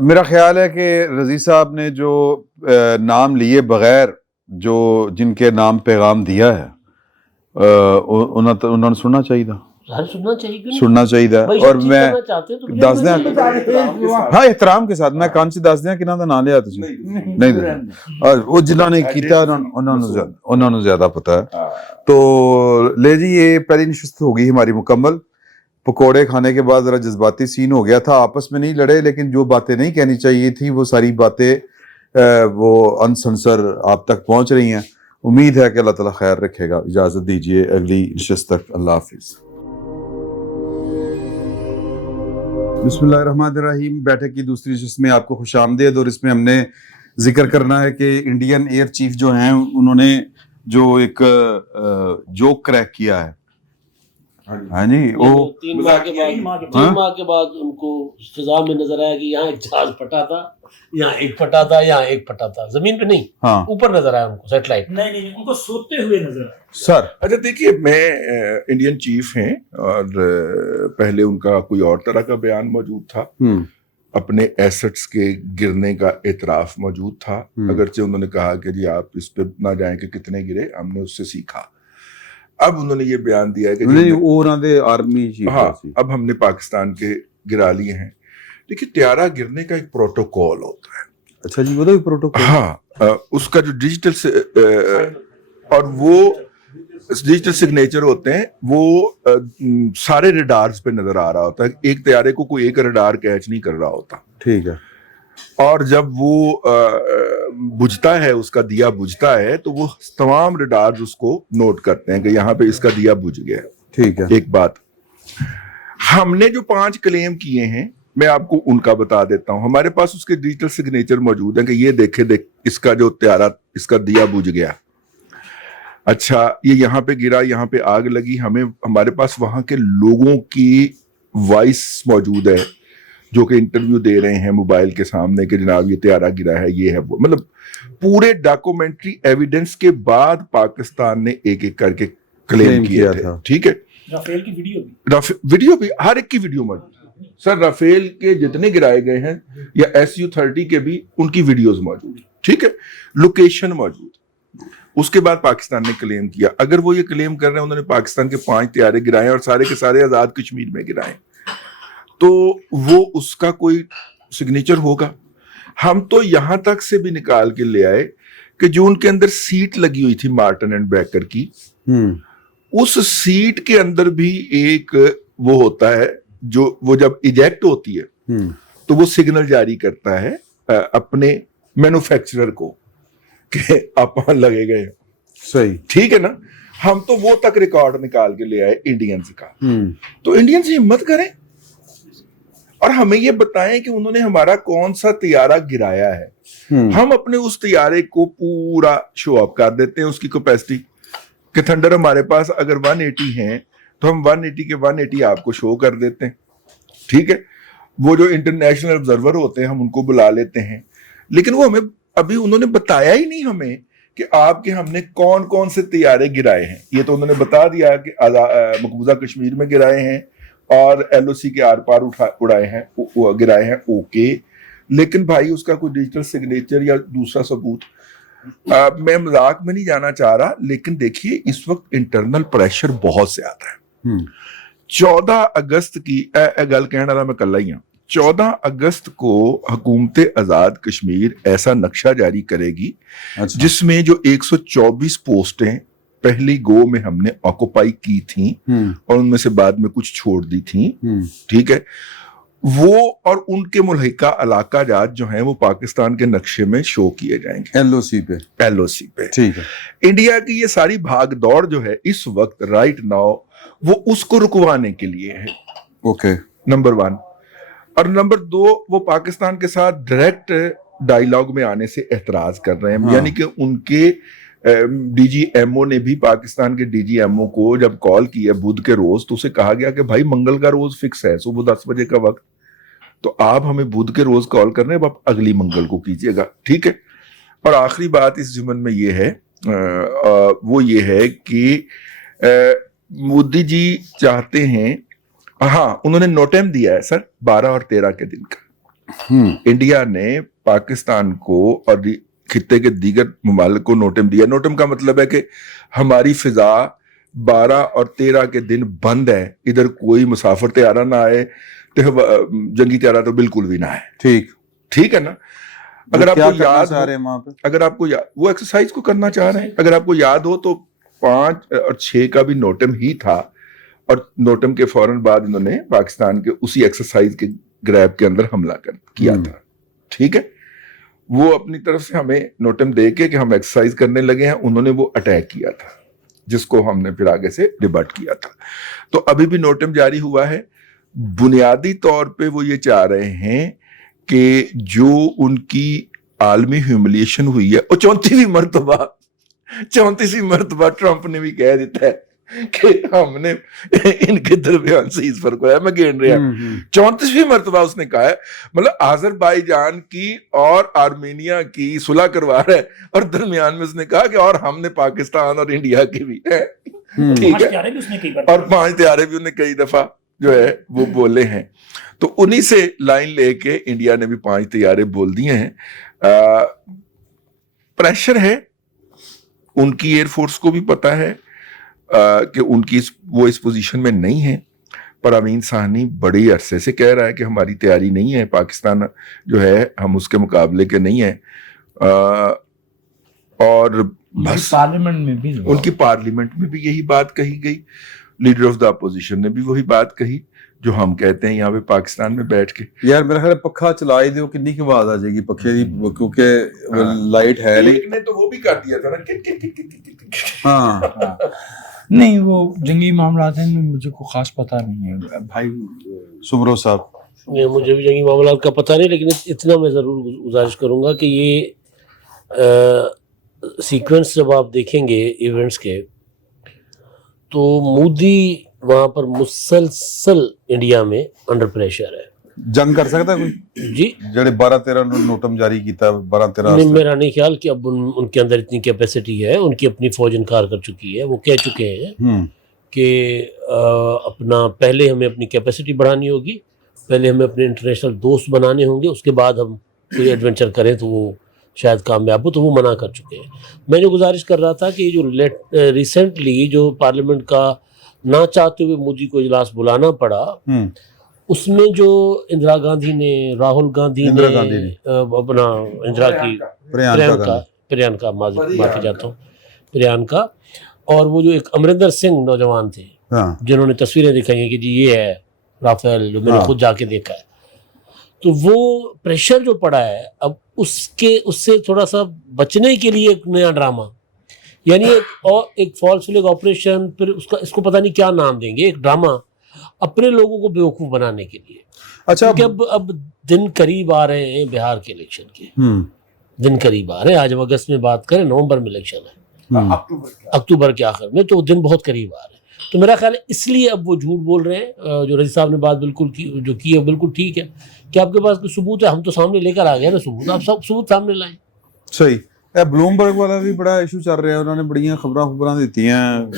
मेरा ख्याल है कि रजी साहब ने जो नाम लिए बगैर जो जिनके नाम पैगाम दिया है उन्होंने सुनना चाहिए था। सुनना चाहिए, क्यों नहीं? सुनना चाहिए था। भाई, और सब चीज़ मैं करना चाहते हो तो दस मुझे दें, हाँ एहतराम के साथ मैं कान से दस दें कि ना ना लिया तुझे नहीं देना, और वो जिन्होंने किया उन्होंने ज्यादा पता है। तो ले जी, ये पहली नशिस्त होगी हमारी मुकम्मल। पकोड़े खाने के बाद जरा जज्बाती सीन हो गया था, आपस में नहीं लड़े, लेकिन जो बातें नहीं कहनी चाहिए थी वो सारी बातें वो अनसंसर आप तक पहुंच रही हैं। उम्मीद है कि अल्लाह ताला खैर रखेगा। इजाजत दीजिए, अगली नशिस्त तक अल्लाह हाफिज। बिस्मिल्लाहिर्रहमानिर्रहीम। बैठक की दूसरी नशिस्त में आपको खुशामदीद, और इसमें हमने जिक्र करना है कि इंडियन एयर चीफ जो हैं उन्होंने जो एक जोक क्रैक किया है। हाँ जी, वो 3 माह के बाद उनको फिजा में नजर आया कि यहाँ एक जहाज फटा था, यहाँ एक फटा था, यहाँ एक फटा था, जमीन पे नहीं, हाँ ऊपर नजर आया उनको सैटेलाइट। नहीं उनको सोते हुए नजर आया सर। अच्छा देखिए, मैं इंडियन चीफ हैं और पहले उनका कोई और तरह का बयान मौजूद था, अपने एसेट्स के गिरने का एतराफ मौजूद था, अगरचे उन्होंने कहा कि जी आप इस पे ना जाएं कि कितने गिरे, हमने उससे सीखा। अब उन्होंने ये बयान दिया है कि नहीं वो उन्होंने आर्मी चीफ, हाँ अब हमने पाकिस्तान के गिरा लिए हैं। देखिए, त्यारा गिरने का एक प्रोटोकॉल होता है। अच्छा जी, वो तो प्रोटोकॉल, हाँ उसका जो डिजिटल से और वो डिजिटल सिग्नेचर होते हैं, वो सारे रडार्स पे नजर आ रहा होता है। एक तैयारे को कोई एक रडार कैच नहीं कर रहा होता। ठीक है। और जब वो बुझता है, उसका दिया बुझता है, तो वो तमाम रडार्स उसको नोट करते हैं कि यहाँ पे इसका दिया बुझ गया। ठीक है। एक बात, हमने जो 5 क्लेम किए हैं मैं आपको उनका बता देता हूं। हमारे पास उसके डिजिटल सिग्नेचर मौजूद हैं कि ये देख इसका जो त्यारा, इसका दिया बुझ गया। अच्छा, ये यहाँ पे गिरा, यहाँ पे आग लगी, हमारे पास वहां के लोगों की वॉइस मौजूद है जो कि इंटरव्यू दे रहे हैं मोबाइल के सामने कि जनाब ये त्यारा गिरा है, ये है वो, मतलब पूरे डॉक्यूमेंट्री एविडेंस के बाद पाकिस्तान ने एक एक करके क्लेम किया थे। ठीक है, राफेल की वीडियो भी हर एक की वीडियो मौजूद सर। राफेल के जितने गिराए गए हैं या SU-30 के भी उनकी वीडियोस मौजूद। ठीक है, लोकेशन मौजूद। उसके बाद पाकिस्तान ने क्लेम किया। अगर वो ये क्लेम कर रहे हैं उन्होंने पाकिस्तान के 5 त्यारे गिराए और सारे के सारे आजाद कश्मीर में गिराए, तो वो उसका कोई सिग्नेचर होगा। हम तो यहां तक से भी निकाल के ले आए कि जो उनके अंदर सीट लगी हुई थी मार्टिन एंड बैकर की, उस सीट के अंदर भी एक वो होता है जो वो जब इजेक्ट होती है तो वो सिग्नल जारी करता है अपने मैन्युफैक्चरर को कि आप लगे गए। सही, ठीक है ना। हम तो वो तक रिकॉर्ड निकाल के ले आए इंडियंस का। तो इंडियंस हिम्मत करें और हमें ये बताएं कि उन्होंने हमारा कौन सा तैयारा गिराया है। हम अपने उस तैयारे को पूरा शो अप कर देते हैं, उसकी कैपेसिटी कि थंडर हमारे पास अगर 180 हैं तो हम 180 के 180 आपको शो कर देते हैं। ठीक है, वो जो इंटरनेशनल ऑब्जर्वर होते हैं हम उनको बुला लेते हैं, लेकिन वो हमें अभी उन्होंने बताया ही नहीं हमें कि आपके हमने कौन कौन से तैयारे गिराए हैं। ये तो उन्होंने बता दिया कि मकबूजा कश्मीर में गिराए हैं और LOC के आर पार उड़ाए हैं, गिराए हैं, ओके, लेकिन भाई उसका कोई डिजिटल सिग्नेचर या दूसरा सबूत, मैं मजाक में नहीं जाना चाह रहा, लेकिन देखिए इस वक्त इंटरनल प्रेशर बहुत ज्यादा है। 14 अगस्त की गल कहने वाला मैं कल्ला ही हूं, 14 अगस्त को हुकूमत आजाद कश्मीर ऐसा नक्शा जारी करेगी जिसमें जो 124 पोस्टें पहली गो में हमने ऑक्युपाई की थी और उनमें से बाद में कुछ छोड़ दी थी, ठीक है, वो और उनके मुल्हिका इलाका जात जो हैं वो पाकिस्तान के नक्शे में शो किए जाएंगे LOC पे, ठीक है। इंडिया की ये सारी भाग दौड़ जो है इस वक्त राइट नाउ वो उसको रुकवाने के लिए है, ओके, नंबर 1। और नंबर 2, वो पाकिस्तान के साथ डायरेक्ट डायलॉग में आने से एतराज कर रहे हैं। यानी कि उनके DGMO ने भी पाकिस्तान के DGMO को जब कॉल किया बुध के रोज, तो उसे कहा गया कि भाई मंगल का रोज फिक्स है, सुबह 10 बजे का वक्त, तो आप हमें बुध के रोज कॉल कर रहे हैं, अब आप अगली मंगल को कीजिएगा, ठीक है। और आखिरी बात इस जुम्मन में ये है, वो ये है कि मोदी जी चाहते हैं, हाँ उन्होंने नोटेम दिया है सर 12 और 13 के दिन का, इंडिया ने पाकिस्तान को और खित्ते के दीगर ममालिक को नोटम दिया। नोटम का मतलब है कि हमारी फिजा 12 और 13 के दिन बंद है, इधर कोई मुसाफिर त्यारा ना आए, तो जंगी त्यारा तो बिल्कुल भी ना आए, ठीक है ना। अगर आपको याद हो, अगर आपको वो एक्सरसाइज को करना चाह रहे हैं, अगर आपको याद हो तो 5 और 6 का भी नोटम ही था, और नोटम के फौरन बाद इन्होंने पाकिस्तान के उसी एक्सरसाइज के ग्रैब के अंदर हमला किया था, ठीक है। वो अपनी तरफ से हमें नोटम दे के कि हम एक्सरसाइज करने लगे हैं, उन्होंने वो अटैक किया था, जिसको हमने फिर आगे से रिबट किया था। तो अभी भी नोटम जारी हुआ है। बुनियादी तौर पे वो ये चाह रहे हैं कि जो उनकी आलमी ह्यूमिलिएशन हुई है, और 34वीं मरतबा ट्रंप ने भी कह देता है कि हमने इनके दरमियान से इस फर्क है, मैं गिन रहा 34वीं मरतबा उसने कहा है, मतलब आजरबाईजान की और आर्मेनिया की सुलह करवा रहा है, और दरमियान में उसने कहा कि और हमने पाकिस्तान और इंडिया की भी है, ठीक है, और 5 त्यारे भी उन्हें कई दफा जो है वो बोले हैं। तो उन्हीं से लाइन लेके इंडिया ने भी 5 त्यारे बोल दिए हैं। प्रेशर है, उनकी एयरफोर्स को भी पता है कि उनकी वो इस पोजीशन में नहीं है, पर अमीन साहनी बड़ी अरसे से कह रहा है कि हमारी तैयारी नहीं है, पाकिस्तान जो है हम उसके मुकाबले के नहीं है, और बस पार्लियामेंट में भी, उनकी पार्लियामेंट में भी यही बात कही गई, लीडर ऑफ द अपोजिशन ने भी वही बात कही जो हम कहते हैं यहाँ पे पाकिस्तान में बैठ के। यार मेरा ख्याल पक्खा चला ही दो, कितनी की आवाज आ जाएगी पक्खे की, क्योंकि लाइट है नहीं। एक ने तो वो भी कर दिया था ना, हाँ नहीं वो जंगी मामलात हैं, मुझे को खास पता नहीं है भाई सुमरो साहब। नहीं, मुझे भी जंगी मामलात का पता नहीं, लेकिन इतना मैं ज़रूर गुजारिश करूँगा कि ये सीक्वेंस जब आप देखेंगे इवेंट्स के, तो मोदी वहाँ पर मुसलसल इंडिया में अंडर प्रेशर है। जंग कर सकता है कोई जी, जड़े 12-13 नोटम जारी किया, 12-13 नहीं, मेरा नहीं ख्याल कि अब उनके अंदर इतनी कैपेसिटी है, उनकी अपनी फौज इनकार कर चुकी है, वो कह चुके हैं कि अपना पहले हमें अपनी कैपेसिटी बढ़ानी होगी, पहले हमें अपने इंटरनेशनल दोस्त बनाने होंगे, उसके बाद हम कोई एडवेंचर करें तो वो शायद कामयाब हो, तो वो मना कर चुके हैं। मैं जो गुजारिश कर रहा था कि जो रिसेंटली जो पार्लियामेंट का ना चाहते हुए मोदी को इजलास बुलाना पड़ा, उसमें जो इंदिरा गांधी ने, राहुल गांधी ने अपना इंदिरा की प्रियंका माफी चाहता हूँ, प्रियंका, और वो जो एक अमरिंदर सिंह नौजवान थे जिन्होंने तस्वीरें दिखाई हैं कि जी ये है राफेल, जो मैंने खुद जाके देखा है, तो वो प्रेशर जो पड़ा है अब उससे थोड़ा सा बचने के लिए एक नया ड्रामा, यानी एक फॉल्स फ्लैग ऑपरेशन, फिर इसको पता नहीं क्या नाम देंगे, एक ड्रामा अपने लोगों को बेवकूफ बनाने के लिए। अच्छा, क्योंकि अब दिन करीब आ रहे हैं बिहार के इलेक्शन के, दिन करीब आ रहे हैं। आज हम अगस्त में बात करें, नवंबर में इलेक्शन है, अक्टूबर के आखिर में, तो दिन बहुत करीब आ रहे हैं। तो मेरा ख्याल है इसलिए अब वो झूठ बोल रहे हैं। जो रजी साहब ने बात बिल्कुल की है बिल्कुल ठीक है कि आपके पास कोई सबूत है, हम तो सामने लेकर आ गए ना सबूत, आप सब सबूत सामने लाएं। सही। ब्लूमबर्ग वाला भी बड़ा इशू चल रहा है, उन्होंने बड़ियां खबरां दी हैं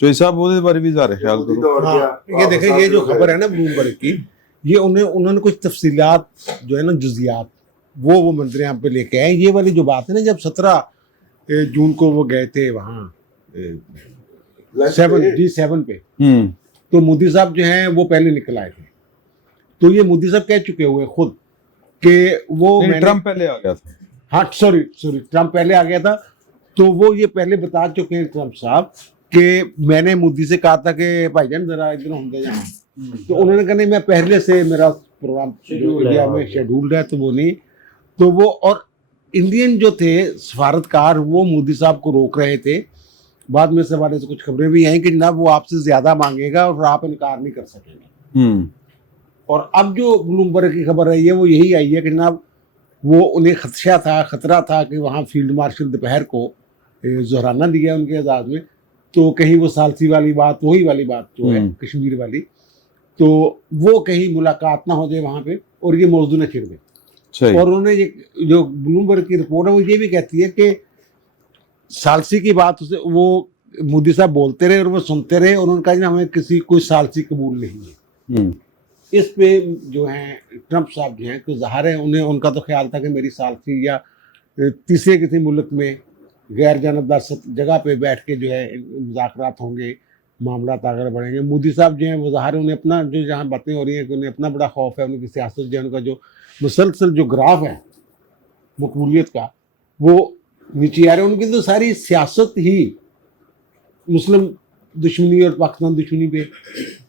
चोई साहब ਉਹਦੇ ਬਾਰੇ ਵੀ ਜ਼ਾਰੇ ख्याल करो। दौड़ गया, हाँ, ये देखें, ये जो खबर है ना ब्लूमबर्ग की, ये उन्होंने कुछ तफसीलात जो है ना, जुजियात, वो मंत्री यहाँ पे लेके आए। ये वाली जो बात है ना, जब 17 जून को वो गए थे वहाँ 7 पे, तो मोदी साहब जो हैं वो पहले निकल आए थे। तो ये मोदी साहब कह चुके हुए खुद कि वो ट्रम्प पहले आ गया था। हाँ सॉरी ट्रम्प पहले आ गया था। तो वो ये पहले बता चुके हैं ट्रम्प साहब कि मैंने मोदी से कहा था कि भाईजान जरा इधर होंगे यहाँ, तो उन्होंने कहा नहीं, मैं पहले से मेरा प्रोग्राम इंडिया में शेड्यूल्ड है, तो वो नहीं। तो वो और इंडियन जो थे सफारतकार वो मोदी साहब को रोक रहे थे। बाद में इस हवाले से कुछ खबरें भी आई कि जनाब वो आपसे ज्यादा मांगेगा और आप इनकार नहीं कर सकेंगे। और अब जो ब्लूमबर्ग की खबर आई है वो यही आई है कि जनाब वो उन्हें खतरा था कि वहाँ फील्ड मार्शल दोपहर को जोहराना दिया उनके एजाज में, तो कहीं वो सालसी वाली बात, वही वाली बात जो है कश्मीर वाली, तो वो कहीं मुलाकात ना हो जाए वहाँ पे और ये मौजू न छिड़ दे। और उन्होंने ये जो ब्लूमबर्ग की रिपोर्ट है वो ये भी कहती है कि सालसी की बात उसे वो मोदी साहब बोलते रहे और वो सुनते रहे और उनका ना हमें कोई सालसी कबूल नहीं है। इस पे जो है ट्रम्प साहब जो हैं तो ज़ाहिर है उनका तो ख्याल था कि मेरी सालसी या तीसरे किसी मुल्क में गैर जानबदार जगह पे बैठ के जो है मुज़ाकरात होंगे, मामला आगे बढ़ेंगे। मोदी साहब जो हैं वो ज़ाहिर उन्हें अपना जो जहाँ बातें हो रही हैं कि उन्हें अपना बड़ा खौफ है, उनकी सियासत जो है, उनका जो मुसलसल जो ग्राफ है मकबूलियत का वो नीचे आ रहा है। उनकी तो सारी सियासत ही मुस्लिम दुश्मनी और पाकिस्तान दुश्मनी पे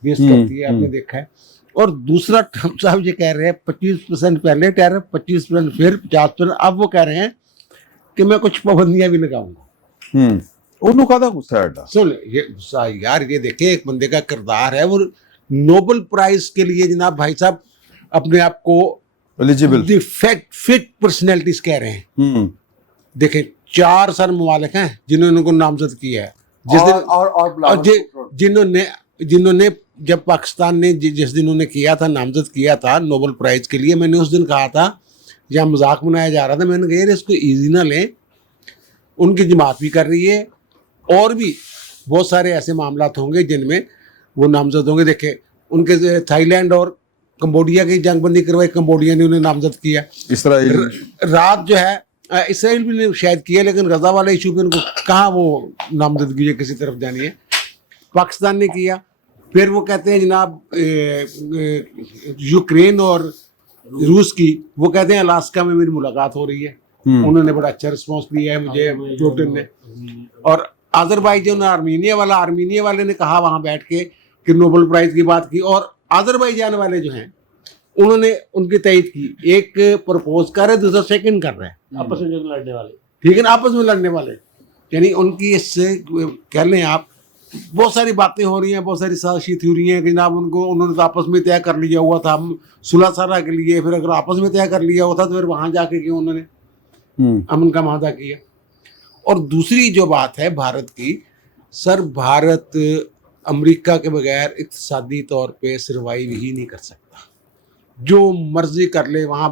बेस करती है, आपने देखा है। और दूसरा ट्रम्प साहब ये कह रहे हैं 25% पहले कह रहे हैं, 25% फिर 50%, अब वो कह रहे हैं कि मैं कुछ पाबंदियां भी लगाऊंगा। उन्होंने कहा गुस्सा है। सुन ये गुस्सा यार, ये देखे एक बंदे का किरदार है, वो नोबेल प्राइज के लिए जनाब भाई साहब अपने आप को एलिजिबल फिट पर्सनैलिटीज कह रहे हैं। देखें 4 साल ममालिक हैं जिन्होंने उनको नामजद किया है, जिन्होंने जब पाकिस्तान ने जिस दिन उन्हें किया था, नामजद किया था नोबेल प्राइज के लिए, मैंने उस दिन कहा था, या मजाक बनाया जा रहा था, मैंने कहा यार इसको ईजी ना लें, उनकी जमात भी कर रही है और भी बहुत सारे ऐसे मामलात होंगे जिनमें वो नामजद होंगे। देखे उनके थाईलैंड और कंबोडिया की जंगबंदी करवाई, कंबोडिया ने उन्हें नामजद किया। इसराइल रात जो है इसराइल भी ने शायद किया, लेकिन गजा वाला इशू पे उनको कहाँ वो नामजदगी है किसी तरफ जानी है। पाकिस्तान ने किया। फिर वो कहते हैं जनाब यूक्रेन और रूस की, वो कहते हैं अलास्का में मेरी मुलाकात हो रही है। उन्होंने बड़ा अच्छा रिस्पॉन्स दिया है मुझे पुतिन ने। और अजरबैजान आर्मीनिया वाले ने कहा वहाँ बैठ के कि नोबेल प्राइज की बात की, और अजरबैजान वाले जो हैं उन्होंने उनकी तइद की, एक प्रपोज कर रहे, दूसरा सेकंड कर रहे हैं, आपस में लड़ने वाले, ठीक है ना, आपस में लड़ने वाले। यानी उनकी इससे कह लें आप बहुत सारी बातें हो रही हैं, बहुत सारी साजिशी थ्योरी हैं कि जनाब उन्होंने तो आपस में तय कर लिया हुआ था सुलह सारा के लिए, फिर अगर आपस में तय कर लिया हुआ था तो फिर वहाँ जाके क्यों उन्होंने अमन का माहदा किया। और दूसरी जो बात है भारत की, सर भारत अमेरिका के बगैर इक्तिसादी तौर पे सर्वाइव ही नहीं कर सकता। जो मर्जी कर ले, वहाँ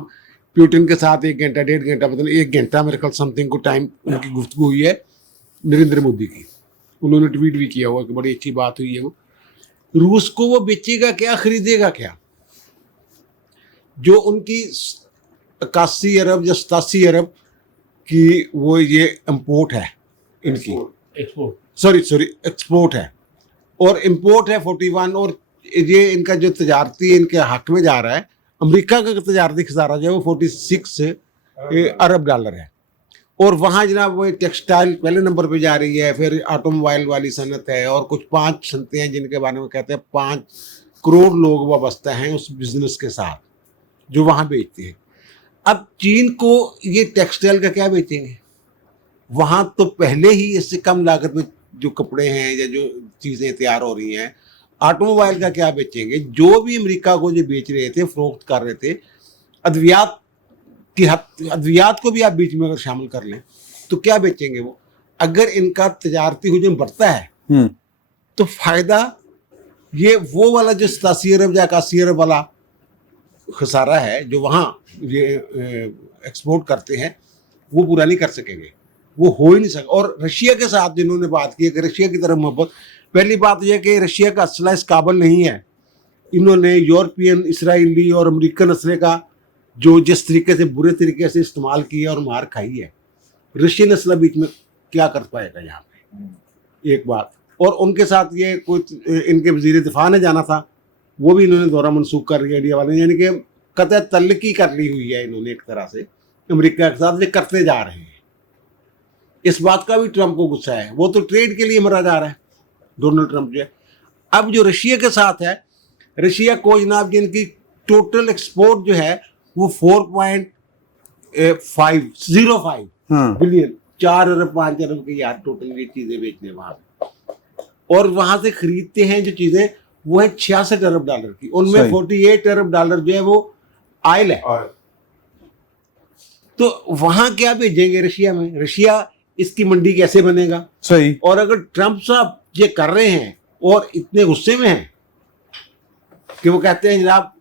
पुतिन के साथ 1 घंटा 1.5 घंटा, मतलब 1 घंटा मेरे ख्याल समथिंग को टाइम उनकी गुफ्तगू हुई है नरेंद्र मोदी की, उन्होंने ट्वीट भी किया हुआ कि बड़ी अच्छी बात हुई है। वो रूस को वो बेचेगा क्या, खरीदेगा क्या? जो उनकी 81 अरब या 87 अरब की वो ये इम्पोर्ट है इनकी, एक्सपोर्ट है, और इम्पोर्ट है 41, और ये इनका जो तजारती इनके हक में जा रहा है, अमेरिका का तजारती खसारा जो है वो 46 अरब डॉलर है। और वहाँ जनाब वो टेक्सटाइल पहले नंबर पे जा रही है, फिर ऑटोमोबाइल वाली सनत है, और कुछ 5 सनतें हैं जिनके बारे में कहते हैं 5 करोड़ लोग वाबस्ता हैं उस बिजनेस के साथ जो वहाँ बेचते हैं। अब चीन को ये टेक्सटाइल का क्या बेचेंगे? वहाँ तो पहले ही इससे कम लागत में जो कपड़े हैं या जो चीज़ें तैयार हो रही हैं, ऑटोमोबाइल का क्या बेचेंगे? जो भी अमेरिका को जो बेच रहे थे, फरोख्त कर रहे थे, अद्वियात को भी आप बीच में अगर शामिल कर लें तो क्या बेचेंगे वो? अगर इनका तजारती हजम बढ़ता है तो फायदा ये वो वाला जो 87 अरब या 81 अरब वाला खसारा है जो वहाँ ये एक्सपोर्ट करते हैं वो पूरा नहीं कर सकेंगे, वो हो ही नहीं सका। और रशिया के साथ जिन्होंने बात की कि रशिया की तरफ मोहब्बत, पहली बात यह कि रशिया का असला इस काबिल नहीं है। इन्होंने यूरोपियन, इसराइली और अमेरिकन असले का जो जिस तरीके से बुरे तरीके से इस्तेमाल किया और मार खाई है, रशियन असला बीच में क्या कर पाएगा यहाँ पे, एक बात। और उनके साथ ये कुछ इनके वजीर दिफा ने जाना था, वो भी इन्होंने दौरा मनसूख कर दिया इंडिया वाले, यानी कि कतई तल्लकी कर ली हुई है इन्होंने एक तरह से अमेरिका के साथ, ये करते जा रहे हैं। इस बात का भी ट्रंप को गुस्सा है, वो तो ट्रेड के लिए मरा जा रहा है डोनाल्ड ट्रंप जो है। अब जो रशिया के साथ है, रशिया को जनाब जिनकी टोटल एक्सपोर्ट जो है वो 4.505 बिलियन, 4 अरब 5 अरब के यार टोटल ये चीजें बेचने वहां पे, और वहां से खरीदते हैं जो चीजें वो है 66 अरब डॉलर की, उनमें 48 अरब डॉलर जो है वो आयल है। तो वहां क्या भेजेंगे रशिया में? रशिया इसकी मंडी कैसे बनेगा? सही। और अगर ट्रंप साहब ये कर रहे हैं और इतने गुस्से में हैं कि वो कहते हैं जनाब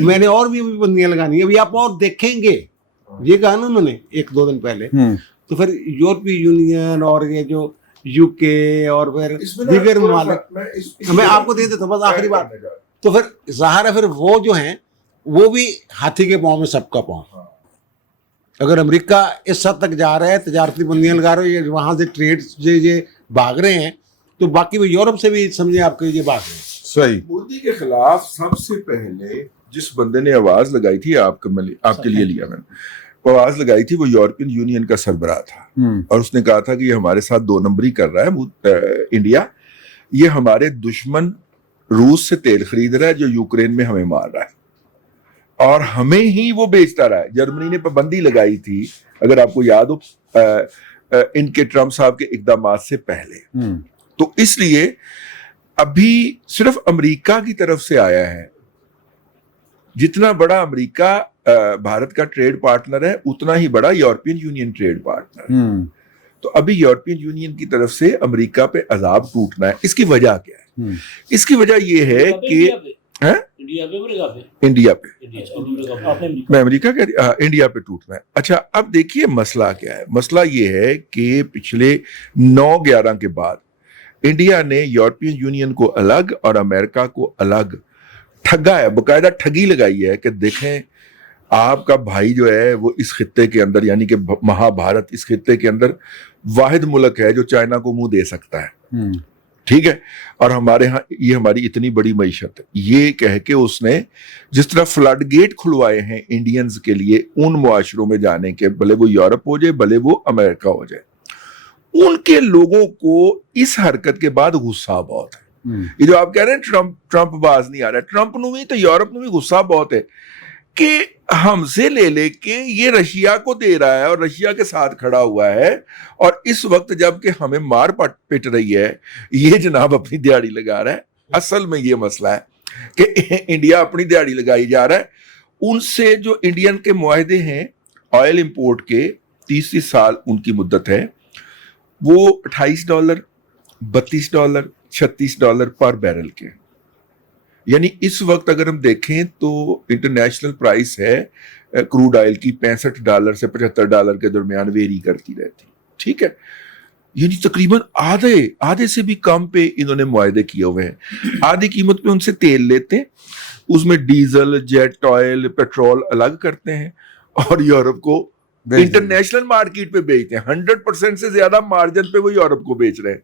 मैंने और भी बंदियां लगानी है, अभी आप और देखेंगे, ये कहा ना उन्होंने 1-2 दिन पहले, तो फिर यूरोपीय यूनियन और ये जो यूके और फिर दीगर ममालिक, मैं आपको दे देता बस आखिरी बात, तो फिर ज़ाहिर है फिर वो जो हैं वो भी हाथी के पाँव में सबका पाँव। अगर अमेरिका इस हद तक जा रहा है, तजारती बंदियां लगा रहे हैं, वहां से ट्रेड ये भाग रहे हैं, तो बाकी वो यूरोप से भी समझे आपके ये भाग रहे हैं। सही। मोदी के खिलाफ सबसे पहले जिस बंदे ने आवाज लगाई थी, आपके लिए लिया मैंने, वो आवाज लगाई थी, वो यूरोपियन यूनियन का सरबराह था, और उसने कहा था कि ये हमारे साथ 2 नंबरी कर रहा है इंडिया, ये हमारे दुश्मन रूस से तेल खरीद रहा है जो यूक्रेन में हमें मार रहा है, और हमें ही वो बेचता रहा है। जर्मनी ने पाबंदी लगाई थी, अगर आपको याद हो, इनके ट्रंप साहब के इकदामात से पहले। तो इसलिए अभी सिर्फ अमेरिका की तरफ से आया है, जितना बड़ा अमेरिका भारत का ट्रेड पार्टनर है, उतना ही बड़ा यूरोपियन यूनियन ट्रेड पार्टनर है। तो अभी यूरोपियन यूनियन की तरफ से अमेरिका पे अजाब टूटना है। इसकी वजह क्या है? इसकी वजह यह है कि इंडिया पे मैं अमेरिका कह इंडिया पे टूटना है। अच्छा, अब देखिए मसला क्या है। मसला ये है कि पिछले 9/11 के बाद इंडिया ने यूरोपियन यूनियन को अलग और अमेरिका को अलग ठगा है, बकायदा ठगी लगाई है कि देखें आपका भाई जो है वो इस खित्ते के अंदर, यानी कि महाभारत इस खित्ते के अंदर वाहिद मुल्क है जो चाइना को मुंह दे सकता है, ठीक है, और हमारे यहाँ ये हमारी इतनी बड़ी मईशत है। ये कह के उसने जिस तरह फ्लड गेट खुलवाए हैं इंडियंस के लिए उन मुआशरों में जाने के, भले वो यूरोप हो जाए भले वो अमेरिका हो जाए, उनके लोगों को इस हरकत के बाद गुस्सा बहुत है। ये जो आप कह रहे हैं ट्रंप बाज नहीं आ रहा है, ट्रंप ਨੂੰ भी तो यूरोप में भी गुस्सा बहुत है कि हमसे ले लेके ये रशिया को दे रहा है और रशिया के साथ खड़ा हुआ है, और इस वक्त जबकि हमें मार पिट रही है ये जनाब अपनी दिहाड़ी लगा रहा है। असल में ये मसला है कि इंडिया अपनी दिहाड़ी लगाई जा रहा है। उनसे जो इंडियन के मुआहदे हैं ऑयल इंपोर्ट के, 30 साल उनकी मुद्दत है, वो $28, $32, $36 पर बैरल के, यानी इस वक्त अगर हम देखें तो इंटरनेशनल प्राइस है क्रूड ऑयल की $65 से $75 के दरमियान वेरी करती रहती, ठीक है, यानी तकरीबन आधे से भी कम पे इन्होंने मुआहदे किए हुए हैं। आधी कीमत पे उनसे तेल लेते हैं, उसमें डीजल, जेट ऑयल, पेट्रोल अलग करते हैं और यूरोप को इंटरनेशनल मार्केट पे बेचते हैं। 100% से ज्यादा मार्जिन पे वो यूरोप को बेच रहे हैं,